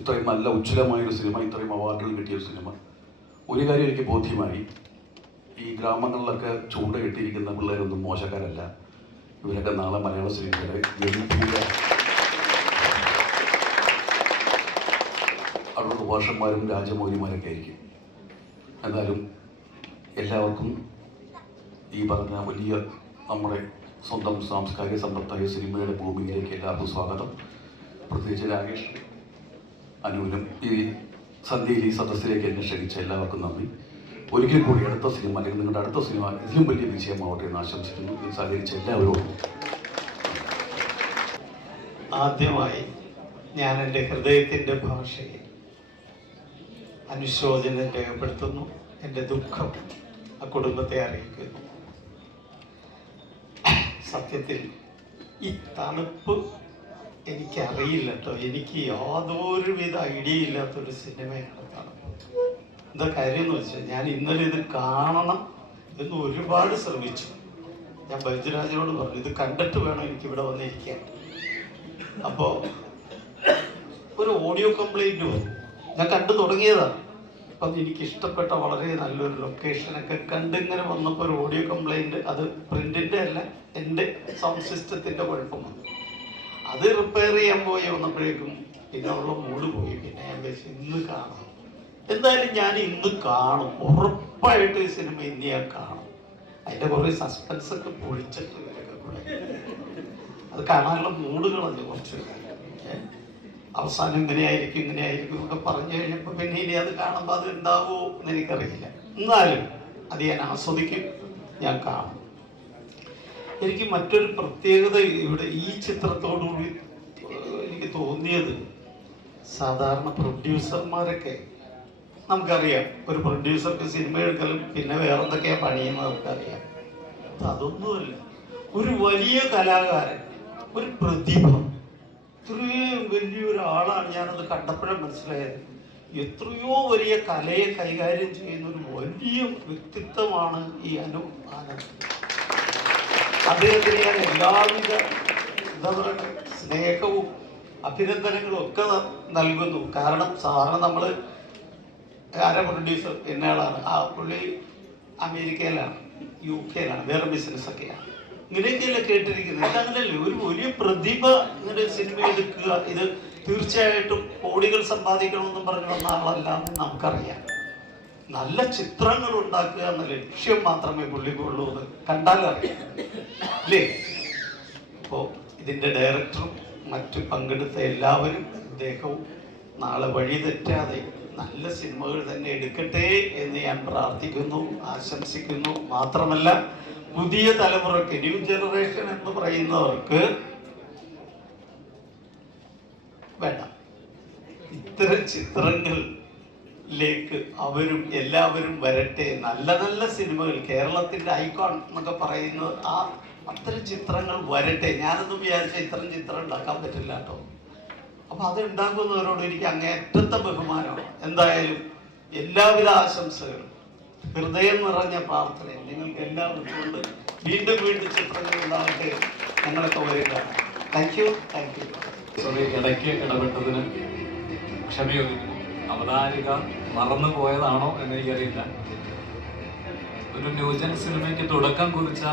ഇത്രയും നല്ല ഉജ്ജ്വലമായൊരു സിനിമ, ഇത്രയും അവാർഡുകൾ കിട്ടിയൊരു സിനിമ, ഒരു കാര്യം എനിക്ക് ബോധ്യമായി, ഈ ഗ്രാമങ്ങളിലൊക്കെ ചൂണ്ടയിട്ടിരിക്കുന്ന പിള്ളേരൊന്നും മോശക്കാരല്ല. ഇവരൊക്കെ നാളെ മലയാള സിനിമയുടെ ഗംഭീര അവരുടെ ഭാഷന്മാരും രാജമൗലിമാരൊക്കെ ആയിരിക്കും. എന്നാലും എല്ലാവർക്കും ഈ പറഞ്ഞ വലിയ നമ്മുടെ സ്വന്തം സാംസ്കാരിക സമ്പത്തായ സിനിമയുടെ ഭൂമിയിലേക്ക് എല്ലാവർക്കും സ്വാഗതം. പ്രത്യേകിച്ച് രാകേഷ് അനുവിനും ഈ സന്ധ്യയിൽ ഈ സദസ്സിലേക്ക് എന്നെ ക്ഷണിച്ച എല്ലാവർക്കും നന്ദി. ഒരിക്കൽ കൂടി അടുത്ത സിനിമ അല്ലെങ്കിൽ നിങ്ങളുടെ അടുത്ത സിനിമ ഇതിലും വലിയ വിജയമാവട്ടെ എന്ന് ആശംസിക്കുന്നു. ഇത് സഹകരിച്ച എല്ലാവരോടും. ആദ്യമായി ഞാൻ എൻ്റെ ഹൃദയത്തിൻ്റെ ഭാഷയിൽ അനുശോചനം രേഖപ്പെടുത്തുന്നു. എൻ്റെ ദുഃഖം ആ കുടുംബത്തെ അറിയിക്കുന്നു. സത്യത്തിൽ ഈ തണുപ്പ് എനിക്കറിയില്ല കേട്ടോ. എനിക്ക് യാതൊരുവിധ ഐഡിയ ഇല്ലാത്തൊരു സിനിമയാണ് തണുപ്പ്. എന്താ കാര്യം എന്ന് വെച്ചാൽ ഞാൻ ഇന്നലെ ഇത് കാണണം എന്ന് ഒരുപാട് ശ്രമിച്ചു. ഞാൻ ബൈജുരാജിനോട് പറഞ്ഞു ഇത് കണ്ടിട്ട് വേണം എനിക്കിവിടെ വന്നിരിക്കാൻ. അപ്പോൾ ഒരു ഓഡിയോ കംപ്ലൈൻറ്റ് വന്നു. ഞാൻ കണ്ടു തുടങ്ങിയതാണ്. അപ്പം എനിക്ക് ഇഷ്ടപ്പെട്ട വളരെ നല്ലൊരു ലൊക്കേഷനൊക്കെ കണ്ടിങ്ങനെ വന്നപ്പോൾ ഒരു ഓഡിയോ കംപ്ലൈൻറ്റ്, അത് പ്രിൻറ്റിൻ്റെ അല്ല, എൻ്റെ സൗണ്ട് സിസ്റ്റത്തിൻ്റെ കുഴപ്പമാണ്. അത് റിപ്പയർ ചെയ്യാൻ പോയി വന്നപ്പോഴേക്കും പിന്നെ ഉള്ള മൂഡ് പോയി. പിന്നെ ഞാൻ വിചാരിച്ചു ഇന്ന് കാണാം. എന്തായാലും ഞാൻ ഇന്ന് കാണും, ഉറപ്പായിട്ട് ഈ സിനിമ ഇന്ന് ഞാൻ കാണും. അതിൻ്റെ കുറേ സസ്പെൻസൊക്കെ പൊളിച്ചിട്ട് ഇവരൊക്കെ കൂടെ അത് കാണാനുള്ള മൂഡുകളത് കുറച്ച്. അവസാനം ഇങ്ങനെയായിരിക്കും എന്നൊക്കെ പറഞ്ഞു കഴിഞ്ഞപ്പോൾ പിന്നെ ഇനി അത് കാണുമ്പോൾ അത് ഉണ്ടാവുമോ എന്ന് എനിക്കറിയില്ല. എന്നാലും അത് ഞാൻ ആസ്വദിക്കും, ഞാൻ കാണും. എനിക്ക് മറ്റൊരു പ്രത്യേകത ഇവിടെ ഈ ചിത്രത്തോടുകൂടി എനിക്ക് തോന്നിയത്, സാധാരണ പ്രൊഡ്യൂസർമാരൊക്കെ നമുക്കറിയാം, ഒരു പ്രൊഡ്യൂസർക്ക് സിനിമ എടുക്കലും പിന്നെ വേറെ എന്തൊക്കെയാണ് പണിയെന്ന് നമുക്കറിയാം. അതൊന്നുമല്ല, ഒരു വലിയ കലാകാരൻ, ഒരു പ്രതിഭ, ഇത്രയും വലിയൊരാളാണ്. ഞാനത് കണ്ടപ്പോഴും മനസ്സിലായത് എത്രയോ വലിയ കലയെ കൈകാര്യം ചെയ്യുന്ന ഒരു വലിയ വ്യക്തിത്വമാണ് ഈ ആനന്ദ്. അദ്ദേഹത്തിന് ഞാൻ എല്ലാവിധ എന്താ പറയുക സ്നേഹവും അഭിനന്ദനങ്ങളും ഒക്കെ നൽകുന്നു. കാരണം സാധാരണ നമ്മൾ ആരെ പ്രൊഡ്യൂസർ എന്നയാളാണ്, ആ പുള്ളി അമേരിക്കയിലാണ്, UK വേറെ ബിസിനസ്സൊക്കെയാണ്, ഇങ്ങനെയൊക്കെയല്ലേ കേട്ടിരിക്കുന്നത്. ഇതങ്ങനെയല്ലേ, ഒരു വലിയ പ്രതിഭ ഇങ്ങനെ സിനിമ എടുക്കുക, ഇത് തീർച്ചയായിട്ടും കോടികൾ സമ്പാദിക്കണമെന്നും പറഞ്ഞു വന്ന ആളല്ലാന്ന് നമുക്കറിയാം. നല്ല ചിത്രങ്ങൾ ഉണ്ടാക്കുക എന്ന ലക്ഷ്യം മാത്രമേ പുള്ളിക്കുള്ളൂ എന്ന് കണ്ടാലറിയാം അല്ലേ. അപ്പോൾ ഇതിൻ്റെ ഡയറക്ടറും മറ്റു പങ്കെടുത്ത എല്ലാവരും അദ്ദേഹവും നാളെ വഴി തെറ്റാതെ നല്ല സിനിമകൾ തന്നെ എടുക്കട്ടെ എന്ന് ഞാൻ പ്രാർത്ഥിക്കുന്നു, ആശംസിക്കുന്നു. മാത്രമല്ല പുതിയ തലമുറക്ക്, ന്യൂ ജനറേഷൻ എന്ന് പറയുന്നവർക്ക് വേണ്ട, ഇത്തരം ചിത്രങ്ങളിലേക്ക് അവരും എല്ലാവരും വരട്ടെ. നല്ല നല്ല സിനിമകൾ, കേരളത്തിൻ്റെ ഐക്കോൺ എന്നൊക്കെ പറയുന്നത് ആ അത്തരം ചിത്രങ്ങൾ വരട്ടെ. ഞാനൊന്നും വിചാരിച്ച ഇത്തരം ചിത്രം ഉണ്ടാക്കാൻ പറ്റില്ല കേട്ടോ. അപ്പൊ അത് ഉണ്ടാക്കുന്നവരോട് എനിക്ക് അങ്ങേയറ്റത്തെ ബഹുമാനമാണ്. എന്തായാലും എല്ലാവിധ ആശംസകളും, ഹൃദയം നിറഞ്ഞ പ്രാർത്ഥനയും നിങ്ങൾക്ക് എല്ലാവർക്കും കൊണ്ട് വീണ്ടും വീണ്ടും ചിത്രങ്ങൾ ഉണ്ടാകട്ടെ. ഞങ്ങളൊക്കെ വരിക. Thank you. സോറി, ഇടയ്ക്ക് ഇടപെട്ടതിന് ക്ഷമയോഗ്യക്കുന്നു. അവതാരിക മറന്നു പോയതാണോ എന്നെനിക്കറിയില്ല. ഒരു ന്യൂജൻ സിനിമയ്ക്ക് തുടക്കം കുറിച്ച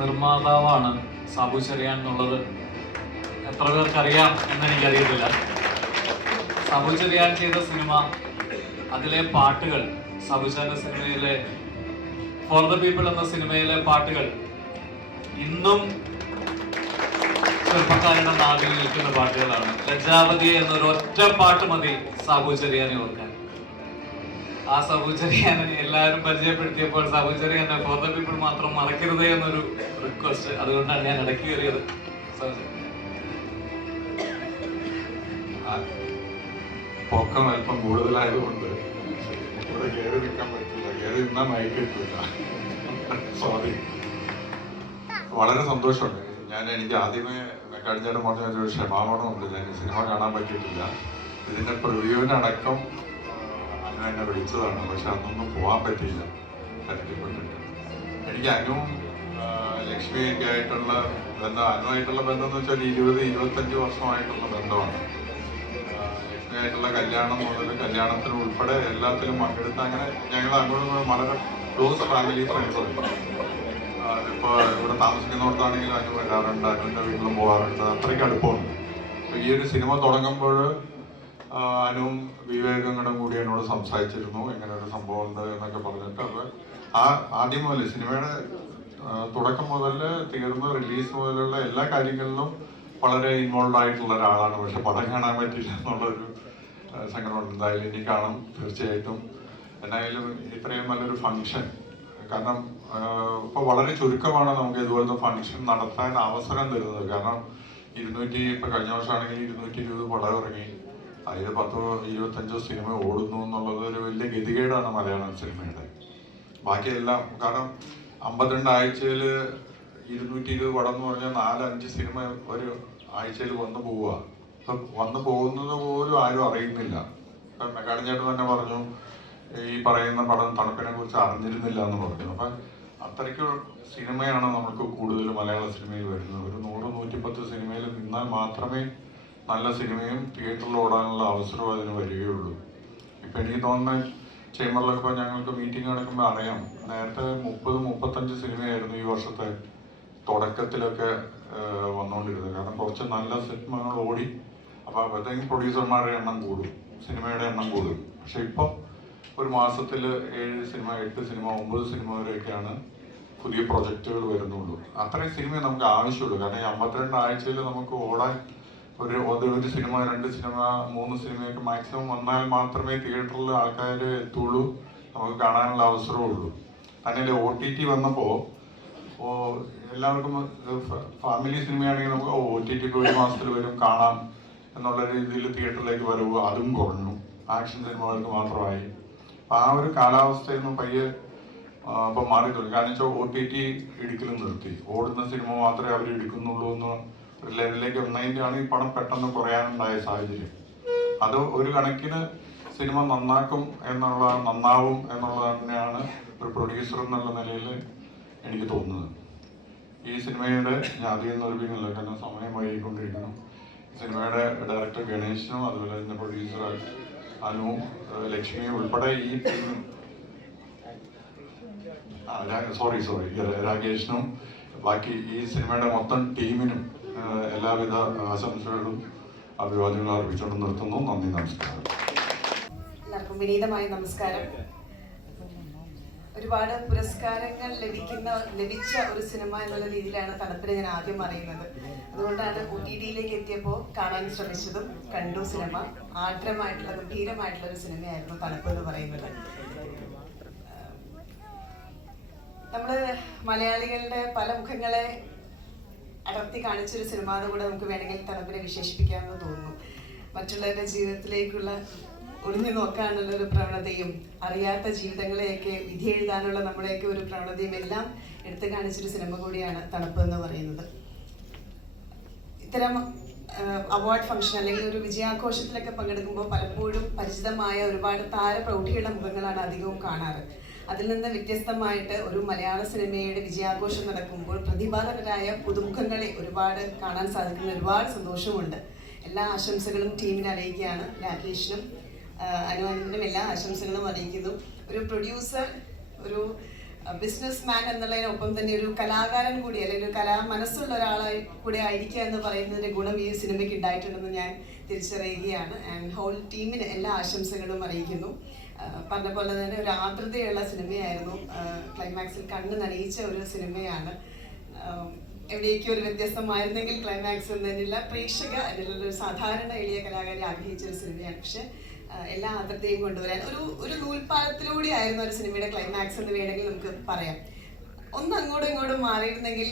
നിർമ്മാതാവാണ് സാബു ചെറിയാൻ എന്നുള്ളത് എത്ര പേർക്കറിയാം എന്നെനിക്കറിയത്തില്ല. സാബു ചെറിയാൻ ചെയ്ത സിനിമ, അതിലെ പാട്ടുകൾ, സാബു ചെറിയാൻ സിനിമയിലെ ഫോർ ദ പീപ്പിൾ എന്ന സിനിമയിലെ പാട്ടുകൾ ഇന്നും ചെറുപ്പക്കാരുടെ നാവിൽ നിൽക്കുന്ന പാട്ടുകളാണ്. ലജ്ജാവതി എന്നൊരു ഒറ്റ പാട്ട് മതി സാബു ചെറിയാനെ ഓർക്കാൻ. ആ സാബു ചെറിയാനെ എല്ലാവരും പരിചയപ്പെടുത്തിയപ്പോൾ സാബു ചെറിയാനെ ഫോർ ദ പീപ്പിൾ മാത്രം മറക്കരുതേ എന്നൊരു റിക്വസ്റ്റ്. അതുകൊണ്ടാണ് ഞാൻ ഇടയ്ക്ക് കയറിയത്. പൊക്കം അല്പം കൂടുതലായതുകൊണ്ട് ഇവിടെ കയറി നിൽക്കാൻ പറ്റില്ല, കയറി നിന്നാൽ മയക്ക് കിട്ടില്ല. സോറി. വളരെ സന്തോഷമുണ്ട്. എനിക്ക് ആദ്യമേ കഴിഞ്ഞാലും പറഞ്ഞ ഒരു ക്ഷമാപണമുണ്ട്, ഞാൻ സിനിമ കാണാൻ പറ്റിയിട്ടില്ല. ഇതിൻ്റെ പ്രിവ്യൂവിനടക്കം അനു എന്നെ വിളിച്ചതാണ്, പക്ഷെ അന്നൊന്നും പോകാൻ പറ്റിയില്ല പറ്റിപ്പെട്ടിട്ട്. എനിക്ക് അനുവും ലക്ഷ്മിയൊക്കെ ആയിട്ടുള്ള ബന്ധം, അനുവായിട്ടുള്ള ബന്ധം എന്ന് വെച്ചാൽ 20-25 വർഷമായിട്ടുള്ള ബന്ധമാണ്. ലക്ഷ്മിയായിട്ടുള്ള കല്യാണം മുതൽ കല്യാണത്തിന് ഉൾപ്പെടെ എല്ലാത്തിലും പങ്കെടുത്ത് അങ്ങനെ ഞങ്ങൾ അങ്ങോട്ടും വളരെ ക്ലോസ് ഫാമിലി ഫ്രണ്ട്സുണ്ട്. ഇപ്പോൾ ഇവിടെ താമസിക്കുന്നിടത്താണെങ്കിലും അനു വരാറുണ്ട്, അനുവിൻ്റെ വീട്ടിലും പോകാറുണ്ട്, അത്രയ്ക്ക് അടുപ്പമുണ്ട്. അപ്പോൾ ഈ ഒരു സിനിമ തുടങ്ങുമ്പോൾ അനുവും വിവേകങ്ങളും കൂടി എന്നോട് സംസാരിച്ചിരുന്നു, ഇങ്ങനെ ഒരു സംഭവം ഉണ്ട് എന്നൊക്കെ പറഞ്ഞിട്ട്. അത് ആദ്യം മുതൽ സിനിമയുടെ തുടക്കം മുതൽ തീർന്ന് റിലീസ് മുതലുള്ള എല്ലാ കാര്യങ്ങളിലും വളരെ ഇൻവോൾവ് ആയിട്ടുള്ള ഒരാളാണ്. പക്ഷെ പടം കാണാൻ പറ്റില്ല എന്നുള്ളൊരു സങ്കടമുണ്ട്. എന്തായാലും ഇനി കാണും തീർച്ചയായിട്ടും. എന്തായാലും ഇത്രയും നല്ലൊരു ഫംഗ്ഷൻ, കാരണം ഇപ്പോൾ വളരെ ചുരുക്കമാണ് നമുക്ക് ഇതുപോലത്തെ ഫംഗ്ഷൻ നടത്താൻ അവസരം തരുന്നത്. കാരണം ഇപ്പോൾ കഴിഞ്ഞ വർഷമാണെങ്കിൽ 220 പടം ഇറങ്ങി, അതിൽ 10-25 സിനിമ ഓടുന്നു എന്നുള്ളത് ഒരു വലിയ ഗതികേടാണ് മലയാളം സിനിമയുടെ. ബാക്കിയെല്ലാം കാരണം 52 ആഴ്ചയിൽ 220 പടം എന്ന് പറഞ്ഞാൽ 4-5 സിനിമ ഒരു ആഴ്ചയിൽ വന്നു പോവുക. അപ്പം വന്നു പോകുന്നത് പോലും ആരും അറിയുന്നില്ല. ഇപ്പം മെക്കാടൻ ചേട്ടൻ തന്നെ പറഞ്ഞു, ഈ പറയുന്ന പടം തണുപ്പിനെ കുറിച്ച് അറിഞ്ഞിരുന്നില്ല എന്ന് പറഞ്ഞു. അപ്പം അത്രയ്ക്ക് സിനിമയാണ് നമുക്ക് കൂടുതൽ മലയാള സിനിമയിൽ വരുന്നത്. ഒരു 100-110 സിനിമയിൽ നിന്നാൽ മാത്രമേ നല്ല സിനിമയും തിയേറ്ററിൽ ഓടാനുള്ള അവസരം അതിന് വരികയുള്ളൂ. ഇപ്പം എനിക്ക് തോന്നുന്നത് ചേംബറിലൊക്കെ ഞങ്ങൾക്ക് മീറ്റിംഗ് നടക്കുമ്പോൾ അറിയാം, നേരത്തെ 30-35 സിനിമയായിരുന്നു ഈ വർഷത്തെ തുടക്കത്തിലൊക്കെ വന്നുകൊണ്ടിരുന്നത്. കാരണം കുറച്ച് നല്ല സിനിമകൾ ഓടി, അപ്പോൾ അപ്പോഴത്തേക്കും പ്രൊഡ്യൂസർമാരുടെ എണ്ണം കൂടും, സിനിമയുടെ എണ്ണം കൂടും. പക്ഷെ ഇപ്പോൾ ഒരു മാസത്തിൽ 7 സിനിമ, 8 സിനിമ, 9 സിനിമ വരെയൊക്കെയാണ് പുതിയ പ്രൊജക്റ്റുകൾ വരുന്നുള്ളൂ. അത്രയും സിനിമ നമുക്ക് ആവശ്യമുള്ളൂ. കാരണം ഈ 52 ആഴ്ചയിൽ നമുക്ക് ഓടാൻ ഒരു സിനിമ, 2 സിനിമ, 3 സിനിമയൊക്കെ മാക്സിമം വന്നാൽ മാത്രമേ തിയേറ്ററിൽ ആൾക്കാർ എത്തുള്ളൂ, നമുക്ക് കാണാനുള്ള അവസരമുള്ളൂ. തന്നെ OTT വന്നപ്പോൾ എല്ലാവർക്കും ഫാമിലി സിനിമയാണെങ്കിൽ നമുക്ക് OTT ഒരു മാസത്തിൽ വരും കാണാം എന്നുള്ള രീതിയിൽ തിയേറ്ററിലേക്ക് വരവ് അതും കുറഞ്ഞു, ആക്ഷൻ സിനിമകൾക്ക് മാത്രമായി. അപ്പം ആ ഒരു കാലാവസ്ഥയിൽ നിന്ന് പയ്യെ ഇപ്പം മാറി തുടങ്ങി. കാരണം വെച്ചാൽ OTT ഇടിക്കലും നിർത്തി, ഓടുന്ന സിനിമ മാത്രമേ അവർ എടുക്കുന്നുള്ളൂ എന്ന് ഒരു ലെവലിലേക്ക് വന്നതിൻ്റെയാണ് ഈ പണം പെട്ടെന്ന് കുറയാനുണ്ടായ സാഹചര്യം. അത് ഒരു കണക്കിന് സിനിമ നന്നാവും എന്നുള്ളത് തന്നെയാണ് ഒരു പ്രൊഡ്യൂസർ എന്നുള്ള നിലയിൽ എനിക്ക് തോന്നുന്നത്. ഈ സിനിമയുടെ ഞാൻ അധികം നിർമ്മിക്കുന്നില്ല, കാരണം സമയം വൈകിക്കൊണ്ടിരിക്കുന്നു. സിനിമയുടെ ഡയറക്ടർ ഗണേശനും അതുപോലെ തന്നെ പ്രൊഡ്യൂസർ അനുവും ലക്ഷ്മിയും ഉൾപ്പെടെ ഈ ടീമും രാകേഷിനും ബാക്കി ഈ സിനിമയുടെ മൊത്തം ടീമിനും എല്ലാവിധ ആശംസകളും അഭിവാദ്യങ്ങളും അർപ്പിച്ചുകൊണ്ട് നിർത്തുന്നു. നന്ദി, നമസ്കാരം. എല്ലാവർക്കും വിനീതമായ നമസ്കാരം. ഒരുപാട് പുരസ്കാരങ്ങൾ ലഭിച്ച ഒരു സിനിമ എന്നുള്ള രീതിയിലാണ് തണുപ്പിനെ ഞാൻ ആദ്യം അറിയുന്നത്. അതുകൊണ്ടാണ് OTT-യിലേക്ക് എത്തിയപ്പോൾ കാണാൻ ശ്രമിച്ചതും കണ്ടു. സിനിമ ആർദ്രമായിട്ടുള്ള ഗംഭീരമായിട്ടുള്ള ഒരു സിനിമയായിരുന്നു തണുപ്പ് എന്ന് പറയുന്നത്. നമ്മള് മലയാളികളുടെ പല മുഖങ്ങളെ അടർത്തി കാണിച്ചൊരു സിനിമ കൂടെ നമുക്ക് വേണമെങ്കിൽ തണുപ്പിനെ വിശേഷിപ്പിക്കാമെന്ന് തോന്നുന്നു. മറ്റുള്ളവരുടെ ജീവിതത്തിലേക്കുള്ള ഒളിഞ്ഞു നോക്കാനുള്ള ഒരു പ്രവണതയും അറിയാത്ത ജീവിതങ്ങളെയൊക്കെ വിധി എഴുതാനുള്ള നമ്മുടെയൊക്കെ ഒരു പ്രവണതയും എല്ലാം എടുത്തു കാണിച്ചൊരു സിനിമ കൂടിയാണ് തണുപ്പ് എന്ന് പറയുന്നത്. ഇത്തരം അവാർഡ് ഫംഗ്ഷൻ അല്ലെങ്കിൽ ഒരു വിജയാഘോഷത്തിലൊക്കെ പങ്കെടുക്കുമ്പോൾ പലപ്പോഴും പരിചിതമായ ഒരുപാട് താരപ്രൗഢിയുള്ള മുഖങ്ങളാണ് അധികവും കാണാറ്. അതിൽ നിന്ന് വ്യത്യസ്തമായിട്ട് ഒരു മലയാള സിനിമയുടെ വിജയാഘോഷം നടക്കുമ്പോൾ പ്രതിഭാധനരായ പുതുമുഖങ്ങളെ ഒരുപാട് കാണാൻ സാധിക്കുന്ന ഒരുപാട് സന്തോഷമുണ്ട്. എല്ലാ ആശംസകളും ടീമിനെ അറിയിക്കുകയാണ്. രാകേഷിനും അനുവിനും എല്ലാ ആശംസകളും അറിയിക്കുന്നു. ഒരു പ്രൊഡ്യൂസർ, ഒരു ബിസിനസ് മാൻ എന്നുള്ളതിനൊപ്പം തന്നെ ഒരു കലാകാരൻ കൂടി അല്ലെങ്കിൽ ഒരു മനസ്സുള്ള ഒരാളായി കൂടെ ആയിരിക്കുക എന്ന് പറയുന്നതിന്റെ ഗുണം ഈ സിനിമയ്ക്ക് ഉണ്ടായിട്ടുണ്ടെന്ന് ഞാൻ തിരിച്ചറിയുകയാണ്. ആൻഡ് ഹോൾ ടീമിന് എല്ലാ ആശംസകളും അറിയിക്കുന്നു. പറഞ്ഞ പോലെ തന്നെ ഒരു ആർദ്രതയുള്ള സിനിമയായിരുന്നു. ക്ലൈമാക്സിൽ കണ്ണ് നനയിച്ച ഒരു സിനിമയാണ്. എവിടേക്കും ഒരു വ്യത്യസ്തമായിരുന്നെങ്കിൽ ക്ലൈമാക്സ് എന്നതിനുള്ള പ്രേക്ഷക അതിലുള്ള ഒരു സാധാരണ എളിയ കലാകാരി ആഗ്രഹിച്ചൊരു സിനിമയാണ്. പക്ഷെ എല്ലാ ആർദ്രതയും കൊണ്ടുവരാൻ ഒരു നൂൽപ്പാലത്തിലൂടെ ആയിരുന്നു ഒരു സിനിമയുടെ ക്ലൈമാക്സ് എന്ന് വേണമെങ്കിൽ നമുക്ക് പറയാം. ഒന്ന് അങ്ങോട്ടും ഇങ്ങോട്ടും മാറിയിരുന്നെങ്കിൽ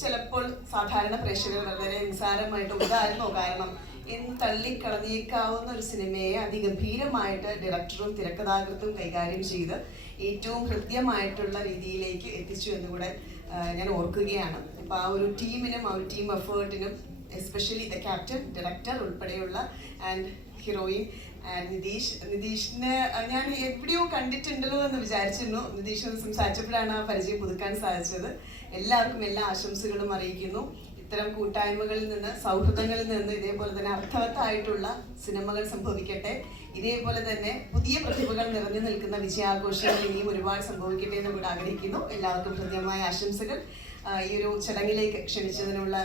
ചിലപ്പോൾ സാധാരണ പ്രേക്ഷകർ വളരെ നിസ്സാരമായിട്ട് ഉദാഹരണമോ കാരണം എന്ന് തള്ളിക്കളഞ്ഞേക്കാവുന്ന ഒരു സിനിമയെ അതിഗംഭീരമായിട്ട് ഡയറക്ടറും തിരക്കഥാകൃത്തും കൈകാര്യം ചെയ്ത് ഏറ്റവും ഹൃദ്യമായിട്ടുള്ള രീതിയിലേക്ക് എത്തിച്ചു എന്നുകൂടെ ഞാൻ ഓർക്കുകയാണ്. അപ്പോൾ ആ ഒരു ടീമിനും ആ ഒരു ടീം എഫേർട്ടിനും എസ്പെഷ്യലി ദ ക്യാപ്റ്റൻ, ഡയറക്ടർ ഉൾപ്പെടെയുള്ള ആൻഡ് ഹീറോയിൻ നിതീഷിനെ ഞാൻ എവിടെയോ കണ്ടിട്ടുണ്ടല്ലോ എന്ന് വിചാരിച്ചിരുന്നു. നിതീഷ് സംസാരിച്ചപ്പോഴാണ് ആ പരിചയം പുതുക്കാൻ സാധിച്ചത്. എല്ലാവർക്കും എല്ലാ ആശംസകളും അറിയിക്കുന്നു. ഇത്തരം കൂട്ടായ്മകളിൽ നിന്ന്, സൗഹൃദങ്ങളിൽ നിന്ന് ഇതേപോലെ തന്നെ അർത്ഥവത്തായിട്ടുള്ള സിനിമകൾ സംഭവിക്കട്ടെ. ഇതേപോലെ തന്നെ പുതിയ പ്രതിഭകൾ നിറഞ്ഞു നിൽക്കുന്ന വിജയാഘോഷങ്ങൾ ഇനിയും ഒരുപാട് സംഭവിക്കട്ടെ എന്ന് കൂടെ ആഗ്രഹിക്കുന്നു. എല്ലാവർക്കും ഹൃദ്യമായ ആശംസകൾ. ഈ ഒരു ചടങ്ങിലേക്ക് ക്ഷണിച്ചതിനുള്ള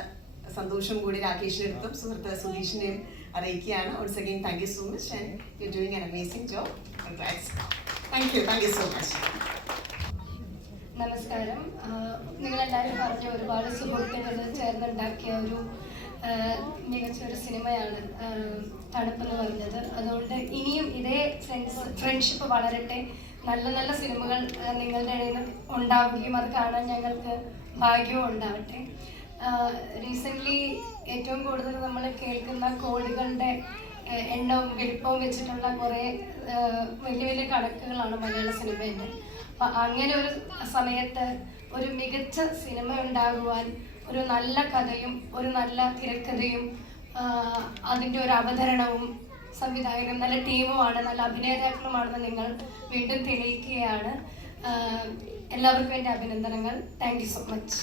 സന്തോഷം കൂടി രാകേഷിനെടുത്തും സുഹൃത്ത് സുധീഷിനെയും അറിയിക്കുകയാണ്. Once again, thank you so much and you're doing an amazing job. Congrats. Thank you so much. നമസ്കാരം. നിങ്ങളെല്ലാവരും പറഞ്ഞ ഒരുപാട് സുഹൃത്തുക്കൾ ചേർന്നുണ്ടാക്കിയ ഒരു മികച്ചൊരു സിനിമയാണ് തണുപ്പ് എന്ന് പറഞ്ഞത്. അതുകൊണ്ട് ഇനിയും ഇതേ ഫ്രണ്ട്ഷിപ്പ് വളരട്ടെ. നല്ല നല്ല സിനിമകൾ നിങ്ങളുടെ ഇടയിൽ നിന്ന് ഉണ്ടാവുകയും അത് കാണാൻ ഞങ്ങൾക്ക് ഭാഗ്യവും ഉണ്ടാവട്ടെ. റീസെൻ്റ്ലി ഏറ്റവും കൂടുതൽ നമ്മൾ കേൾക്കുന്ന കോടികളുടെ എണ്ണവും വലിപ്പവും വെച്ചിട്ടുള്ള കുറേ വലിയ വലിയ കണക്കുകളാണ് മലയാള സിനിമേൻ്റെ. അപ്പം അങ്ങനെ ഒരു സമയത്ത് ഒരു മികച്ച സിനിമ ഉണ്ടാകുവാൻ ഒരു നല്ല കഥയും ഒരു നല്ല തിരക്കഥയും അതിൻ്റെ ഒരു അവതരണവും സംവിധായകരും നല്ല ടീമുമാണ്, നല്ല അഭിനേതാക്കളുമാണെന്ന് നിങ്ങൾ വീണ്ടും തെളിയിക്കുകയാണ്. എല്ലാവർക്കും എൻ്റെ അഭിനന്ദനങ്ങൾ. Thank you so much.